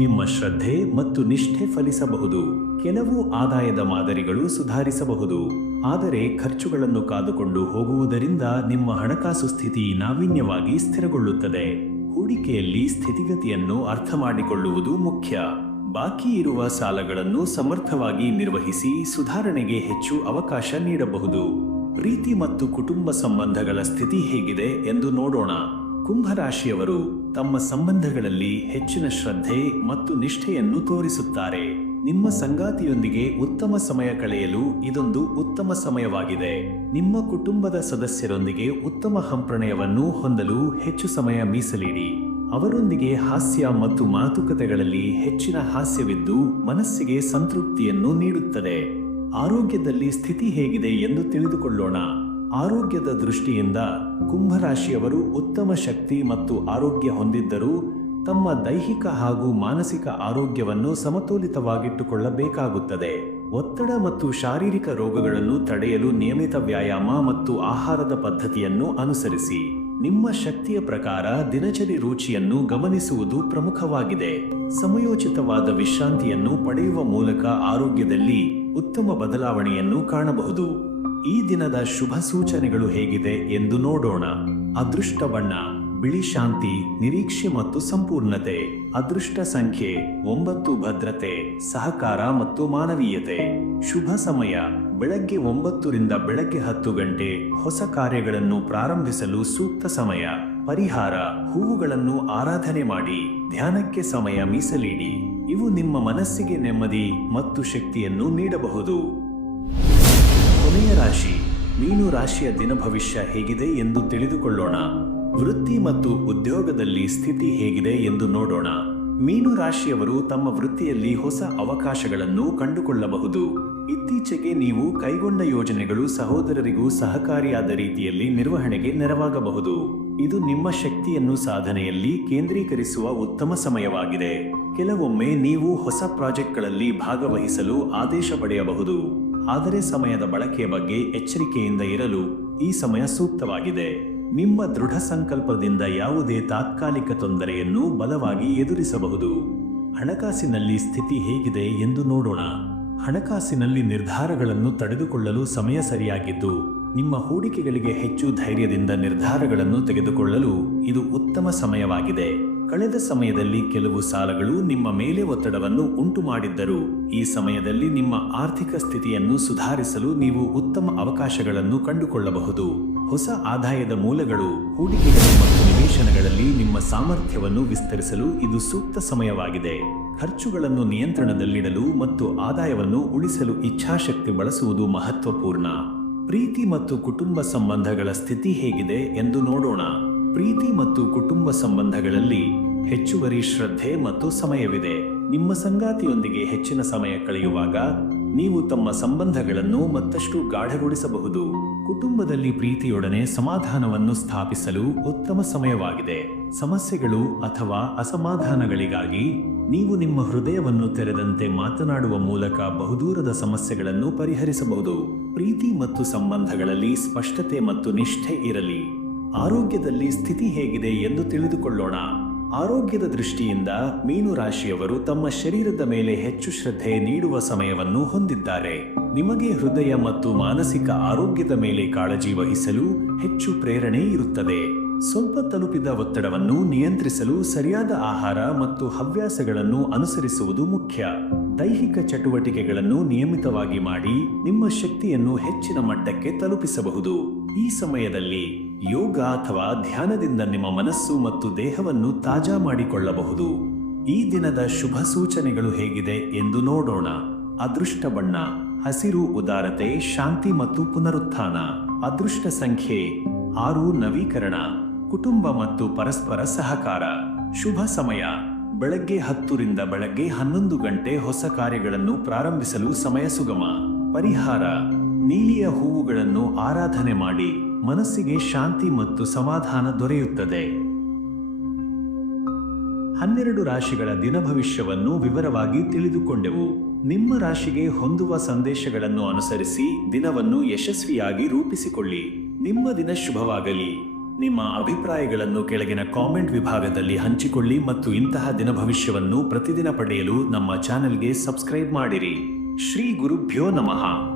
ನಿಮ್ಮ ಶ್ರದ್ಧೆ ಮತ್ತು ನಿಷ್ಠೆ ಫಲಿಸಬಹುದು. ಕೆಲವು ಆದಾಯದ ಮಾದರಿಗಳು ಸುಧಾರಿಸಬಹುದು, ಆದರೆ ಖರ್ಚುಗಳನ್ನು ಕಾದುಕೊಂಡು ಹೋಗುವುದರಿಂದ ನಿಮ್ಮ ಹಣಕಾಸು ಸ್ಥಿತಿ ನಾವೀನ್ಯವಾಗಿ ಸ್ಥಿರಗೊಳ್ಳುತ್ತದೆ. ಹೂಡಿಕೆಯಲ್ಲಿ ಸ್ಥಿತಿಗತಿಯನ್ನು ಅರ್ಥ ಮಾಡಿಕೊಳ್ಳುವುದು ಮುಖ್ಯ. ಬಾಕಿ ಇರುವ ಸಾಲಗಳನ್ನು ಸಮರ್ಥವಾಗಿ ನಿರ್ವಹಿಸಿ ಸುಧಾರಣೆಗೆ ಹೆಚ್ಚು ಅವಕಾಶ ನೀಡಬಹುದು. ಪ್ರೀತಿ ಮತ್ತು ಕುಟುಂಬ ಸಂಬಂಧಗಳ ಸ್ಥಿತಿ ಹೇಗಿದೆ ಎಂದು ನೋಡೋಣ. ಕುಂಭರಾಶಿಯವರು ತಮ್ಮ ಸಂಬಂಧಗಳಲ್ಲಿ ಹೆಚ್ಚಿನ ಶ್ರದ್ಧೆ ಮತ್ತು ನಿಷ್ಠೆಯನ್ನು ತೋರಿಸುತ್ತಾರೆ. ನಿಮ್ಮ ಸಂಗಾತಿಯೊಂದಿಗೆ ಉತ್ತಮ ಸಮಯ ಕಳೆಯಲು ಇದೊಂದು ಉತ್ತಮ ಸಮಯವಾಗಿದೆ. ನಿಮ್ಮ ಕುಟುಂಬದ ಸದಸ್ಯರೊಂದಿಗೆ ಉತ್ತಮ ಸಂಪ್ರಣಯವನ್ನು ಹೊಂದಲು ಹೆಚ್ಚು ಸಮಯ ಮೀಸಲಿಡಿ. ಅವರೊಂದಿಗೆ ಹಾಸ್ಯ ಮತ್ತು ಮಾತುಕತೆಗಳಲ್ಲಿ ಹೆಚ್ಚಿನ ಹಾಸ್ಯವಿದ್ದು ಮನಸ್ಸಿಗೆ ಸಂತೃಪ್ತಿಯನ್ನು ನೀಡುತ್ತದೆ. ಆರೋಗ್ಯದಲ್ಲಿ ಸ್ಥಿತಿ ಹೇಗಿದೆ ಎಂದು ತಿಳಿದುಕೊಳ್ಳೋಣ. ಆರೋಗ್ಯದ ದೃಷ್ಟಿಯಿಂದ ಕುಂಭರಾಶಿಯವರು ಉತ್ತಮ ಶಕ್ತಿ ಮತ್ತು ಆರೋಗ್ಯ ಹೊಂದಿದ್ದರೂ ತಮ್ಮ ದೈಹಿಕ ಹಾಗೂ ಮಾನಸಿಕ ಆರೋಗ್ಯವನ್ನು ಸಮತೋಲಿತವಾಗಿಟ್ಟುಕೊಳ್ಳಬೇಕಾಗುತ್ತದೆ. ಒತ್ತಡ ಮತ್ತು ಶಾರೀರಿಕ ರೋಗಗಳನ್ನು ತಡೆಯಲು ನಿಯಮಿತ ವ್ಯಾಯಾಮ ಮತ್ತು ಆಹಾರದ ಪದ್ಧತಿಯನ್ನು ಅನುಸರಿಸಿ. ನಿಮ್ಮ ಶಕ್ತಿಯ ಪ್ರಕಾರ ದಿನಚರಿ ರುಚಿಯನ್ನು ಗಮನಿಸುವುದು ಪ್ರಮುಖವಾಗಿದೆ. ಸಮಯೋಚಿತವಾದ ವಿಶ್ರಾಂತಿಯನ್ನು ಪಡೆಯುವ ಮೂಲಕ ಆರೋಗ್ಯದಲ್ಲಿ ಉತ್ತಮ ಬದಲಾವಣೆಯನ್ನು ಕಾಣಬಹುದು. ಈ ದಿನದ ಶುಭ ಸೂಚನೆಗಳು ಹೇಗಿದೆ ಎಂದು ನೋಡೋಣ. ಅದೃಷ್ಟ ಬಣ್ಣ ಬಿಳಿ, ಶಾಂತಿ, ನಿರೀಕ್ಷೆ ಮತ್ತು ಸಂಪೂರ್ಣತೆ. ಅದೃಷ್ಟ ಸಂಖ್ಯೆ 9, ಭದ್ರತೆ, ಸಹಕಾರ ಮತ್ತು ಮಾನವೀಯತೆ. ಶುಭ ಸಮಯ ಬೆಳಗ್ಗೆ 9 ರಿಂದ ಬೆಳಗ್ಗೆ 10 ಗಂಟೆ. ಹೊಸ ಕಾರ್ಯಗಳನ್ನು ಪ್ರಾರಂಭಿಸಲು ಸೂಕ್ತ ಸಮಯ. ಪರಿಹಾರ ಹೂವುಗಳನ್ನು ಆರಾಧನೆ ಮಾಡಿ. ಧ್ಯಾನಕ್ಕೆ ಸಮಯ ಮೀಸಲಿಡಿ. ಇವು ನಿಮ್ಮ ಮನಸ್ಸಿಗೆ ನೆಮ್ಮದಿ ಮತ್ತು ಶಕ್ತಿಯನ್ನು ನೀಡಬಹುದು. ಕೊನೆಯ ರಾಶಿ ಮೀನು ರಾಶಿಯ ದಿನ ಭವಿಷ್ಯ ಹೇಗಿದೆ ಎಂದು ತಿಳಿದುಕೊಳ್ಳೋಣ. ವೃತ್ತಿ ಮತ್ತು ಉದ್ಯೋಗದಲ್ಲಿ ಸ್ಥಿತಿ ಹೇಗಿದೆ ಎಂದು ನೋಡೋಣ. ಮೀನು ರಾಶಿಯವರು ತಮ್ಮ ವೃತ್ತಿಯಲ್ಲಿ ಹೊಸ ಅವಕಾಶಗಳನ್ನು ಕಂಡುಕೊಳ್ಳಬಹುದು. ಇತ್ತೀಚೆಗೆ ನೀವು ಕೈಗೊಂಡ ಯೋಜನೆಗಳು ಸಹೋದರರಿಗೂ ಸಹಕಾರಿಯಾದ ರೀತಿಯಲ್ಲಿ ನಿರ್ವಹಣೆಗೆ ನೆರವಾಗಬಹುದು. ಇದು ನಿಮ್ಮ ಶಕ್ತಿಯನ್ನು ಸಾಧನೆಯಲ್ಲಿ ಕೇಂದ್ರೀಕರಿಸುವ ಉತ್ತಮ ಸಮಯವಾಗಿದೆ. ಕೆಲವೊಮ್ಮೆ ನೀವು ಹೊಸ ಪ್ರಾಜೆಕ್ಟ್ಗಳಲ್ಲಿ ಭಾಗವಹಿಸಲು ಆದೇಶ ಪಡೆಯಬಹುದು, ಆದರೆ ಸಮಯದ ಬಳಕೆಯ ಬಗ್ಗೆ ಎಚ್ಚರಿಕೆಯಿಂದ ಇರಲು ಈ ಸಮಯ ಸೂಕ್ತವಾಗಿದೆ. ನಿಮ್ಮ ದೃಢ ಸಂಕಲ್ಪದಿಂದ ಯಾವುದೇ ತಾತ್ಕಾಲಿಕ ತೊಂದರೆಯನ್ನು ಬಲವಾಗಿ ಎದುರಿಸಬಹುದು. ಹಣಕಾಸಿನಲ್ಲಿ ಸ್ಥಿತಿ ಹೇಗಿದೆ ಎಂದು ನೋಡೋಣ. ಹಣಕಾಸಿನಲ್ಲಿ ನಿರ್ಧಾರಗಳನ್ನು ತಡೆದುಕೊಳ್ಳಲು ಸಮಯ ಸರಿಯಾಗಿದ್ದು, ನಿಮ್ಮ ಹೂಡಿಕೆಗಳಿಗೆ ಹೆಚ್ಚು ಧೈರ್ಯದಿಂದ ನಿರ್ಧಾರಗಳನ್ನು ತೆಗೆದುಕೊಳ್ಳಲು ಇದು ಉತ್ತಮ ಸಮಯವಾಗಿದೆ. ಕಳೆದ ಸಮಯದಲ್ಲಿ ಕೆಲವು ಸಾಲಗಳು ನಿಮ್ಮ ಮೇಲೆ ಒತ್ತಡವನ್ನು ಉಂಟು ಮಾಡಿದ್ದರು. ಈ ಸಮಯದಲ್ಲಿ ನಿಮ್ಮ ಆರ್ಥಿಕ ಸ್ಥಿತಿಯನ್ನು ಸುಧಾರಿಸಲು ನೀವು ಉತ್ತಮ ಅವಕಾಶಗಳನ್ನು ಕಂಡುಕೊಳ್ಳಬಹುದು. ಹೊಸ ಆದಾಯದ ಮೂಲಗಳು, ಹೂಡಿಕೆಗಳು ಮತ್ತು ನಿವೇಶನಗಳಲ್ಲಿ ನಿಮ್ಮ ಸಾಮರ್ಥ್ಯವನ್ನು ವಿಸ್ತರಿಸಲು ಇದು ಸೂಕ್ತ ಸಮಯವಾಗಿದೆ. ಖರ್ಚುಗಳನ್ನು ನಿಯಂತ್ರಣದಲ್ಲಿಡಲು ಮತ್ತು ಆದಾಯವನ್ನು ಉಳಿಸಲು ಇಚ್ಛಾಶಕ್ತಿ ಬಳಸುವುದು ಮಹತ್ವಪೂರ್ಣ. ಪ್ರೀತಿ ಮತ್ತು ಕುಟುಂಬ ಸಂಬಂಧಗಳ ಸ್ಥಿತಿ ಹೇಗಿದೆ ಎಂದು ನೋಡೋಣ. ಪ್ರೀತಿ ಮತ್ತು ಕುಟುಂಬ ಸಂಬಂಧಗಳಲ್ಲಿ ಹೆಚ್ಚುವರಿ ಶ್ರದ್ಧೆ ಮತ್ತು ಸಮಯವಿದೆ. ನಿಮ್ಮ ಸಂಗಾತಿಯೊಂದಿಗೆ ಹೆಚ್ಚಿನ ಸಮಯ ಕಳೆಯುವಾಗ ನೀವು ತಮ್ಮ ಸಂಬಂಧಗಳನ್ನು ಮತ್ತಷ್ಟು ಗಾಢಗೊಳಿಸಬಹುದು. ಕುಟುಂಬದಲ್ಲಿ ಪ್ರೀತಿಯೊಡನೆ ಸಮಾಧಾನವನ್ನು ಸ್ಥಾಪಿಸಲು ಉತ್ತಮ ಸಮಯವಾಗಿದೆ. ಸಮಸ್ಯೆಗಳು ಅಥವಾ ಅಸಮಾಧಾನಗಳಿಗಾಗಿ ನೀವು ನಿಮ್ಮ ಹೃದಯವನ್ನು ತೆರೆದಂತೆ ಮಾತನಾಡುವ ಮೂಲಕ ಬಹುದೂರದ ಸಮಸ್ಯೆಗಳನ್ನು ಪರಿಹರಿಸಬಹುದು. ಪ್ರೀತಿ ಮತ್ತು ಸಂಬಂಧಗಳಲ್ಲಿ ಸ್ಪಷ್ಟತೆ ಮತ್ತು ನಿಷ್ಠೆ ಇರಲಿ. ಆರೋಗ್ಯದಲ್ಲಿ ಸ್ಥಿತಿ ಹೇಗಿದೆ ಎಂದು ತಿಳಿದುಕೊಳ್ಳೋಣ. ಆರೋಗ್ಯದ ದೃಷ್ಟಿಯಿಂದ ಮೀನು ರಾಶಿಯವರು ತಮ್ಮ ಶರೀರದ ಮೇಲೆ ಹೆಚ್ಚು ಶ್ರದ್ಧೆ ನೀಡುವ ಸಮಯವನ್ನು ಹೊಂದಿದ್ದಾರೆ. ನಿಮಗೆ ಹೃದಯ ಮತ್ತು ಮಾನಸಿಕ ಆರೋಗ್ಯದ ಮೇಲೆ ಕಾಳಜಿ ವಹಿಸಲು ಹೆಚ್ಚು ಪ್ರೇರಣೆ ಇರುತ್ತದೆ. ಸ್ವಲ್ಪ ತಲುಪಿದ ಒತ್ತಡವನ್ನು ನಿಯಂತ್ರಿಸಲು ಸರಿಯಾದ ಆಹಾರ ಮತ್ತು ಹವ್ಯಾಸಗಳನ್ನು ಅನುಸರಿಸುವುದು ಮುಖ್ಯ. ದೈಹಿಕ ಚಟುವಟಿಕೆಗಳನ್ನು ನಿಯಮಿತವಾಗಿ ಮಾಡಿ ನಿಮ್ಮ ಶಕ್ತಿಯನ್ನು ಹೆಚ್ಚಿನ ಮಟ್ಟಕ್ಕೆ ತಲುಪಿಸಬಹುದು. ಈ ಸಮಯದಲ್ಲಿ ಯೋಗ ಅಥವಾ ಧ್ಯಾನದಿಂದ ನಿಮ್ಮ ಮನಸ್ಸು ಮತ್ತು ದೇಹವನ್ನು ತಾಜಾ ಮಾಡಿಕೊಳ್ಳಬಹುದು. ಈ ದಿನದ ಶುಭ ಸೂಚನೆಗಳು ಹೇಗಿದೆ ಎಂದು ನೋಡೋಣ. ಅದೃಷ್ಟ ಬಣ್ಣ ಹಸಿರು, ಉದಾರತೆ, ಶಾಂತಿ ಮತ್ತು ಪುನರುತ್ಥಾನ. ಅದೃಷ್ಟ ಸಂಖ್ಯೆ 6, ನವೀಕರಣ, ಕುಟುಂಬ ಮತ್ತು ಪರಸ್ಪರ ಸಹಕಾರ. ಶುಭ ಸಮಯ ಬೆಳಗ್ಗೆ 10 ರಿಂದ ಬೆಳಗ್ಗೆ 11 ಗಂಟೆ. ಹೊಸ ಕಾರ್ಯಗಳನ್ನು ಪ್ರಾರಂಭಿಸಲು ಸಮಯ ಸುಗಮ. ಪರಿಹಾರ ನೀಲಿಯ ಹೂವುಗಳನ್ನು ಆರಾಧನೆ ಮಾಡಿ. ಮನಸ್ಸಿಗೆ ಶಾಂತಿ ಮತ್ತು ಸಮಾಧಾನ ದೊರೆಯುತ್ತದೆ. 12 ರಾಶಿಗಳ ದಿನ ಭವಿಷ್ಯವನ್ನು ವಿವರವಾಗಿ ತಿಳಿದುಕೊಂಡೆವು. ನಿಮ್ಮ ರಾಶಿಗೆ ಹೊಂದುವ ಸಂದೇಶಗಳನ್ನು ಅನುಸರಿಸಿ ದಿನವನ್ನು ಯಶಸ್ವಿಯಾಗಿ ರೂಪಿಸಿಕೊಳ್ಳಿ. ನಿಮ್ಮ ದಿನ ಶುಭವಾಗಲಿ. ನಿಮ್ಮ ಅಭಿಪ್ರಾಯಗಳನ್ನು ಕೆಳಗಿನ ಕಾಮೆಂಟ್ ವಿಭಾಗದಲ್ಲಿ ಹಂಚಿಕೊಳ್ಳಿ ಮತ್ತು ಇಂತಹ ದಿನ ಭವಿಷ್ಯವನ್ನು ಪ್ರತಿದಿನ ಪಡೆಯಲು ನಮ್ಮ ಚಾನೆಲ್ಗೆ ಸಬ್ಸ್ಕ್ರೈಬ್ ಮಾಡಿರಿ. ಶ್ರೀ ಗುರುಭ್ಯೋ ನಮಃ.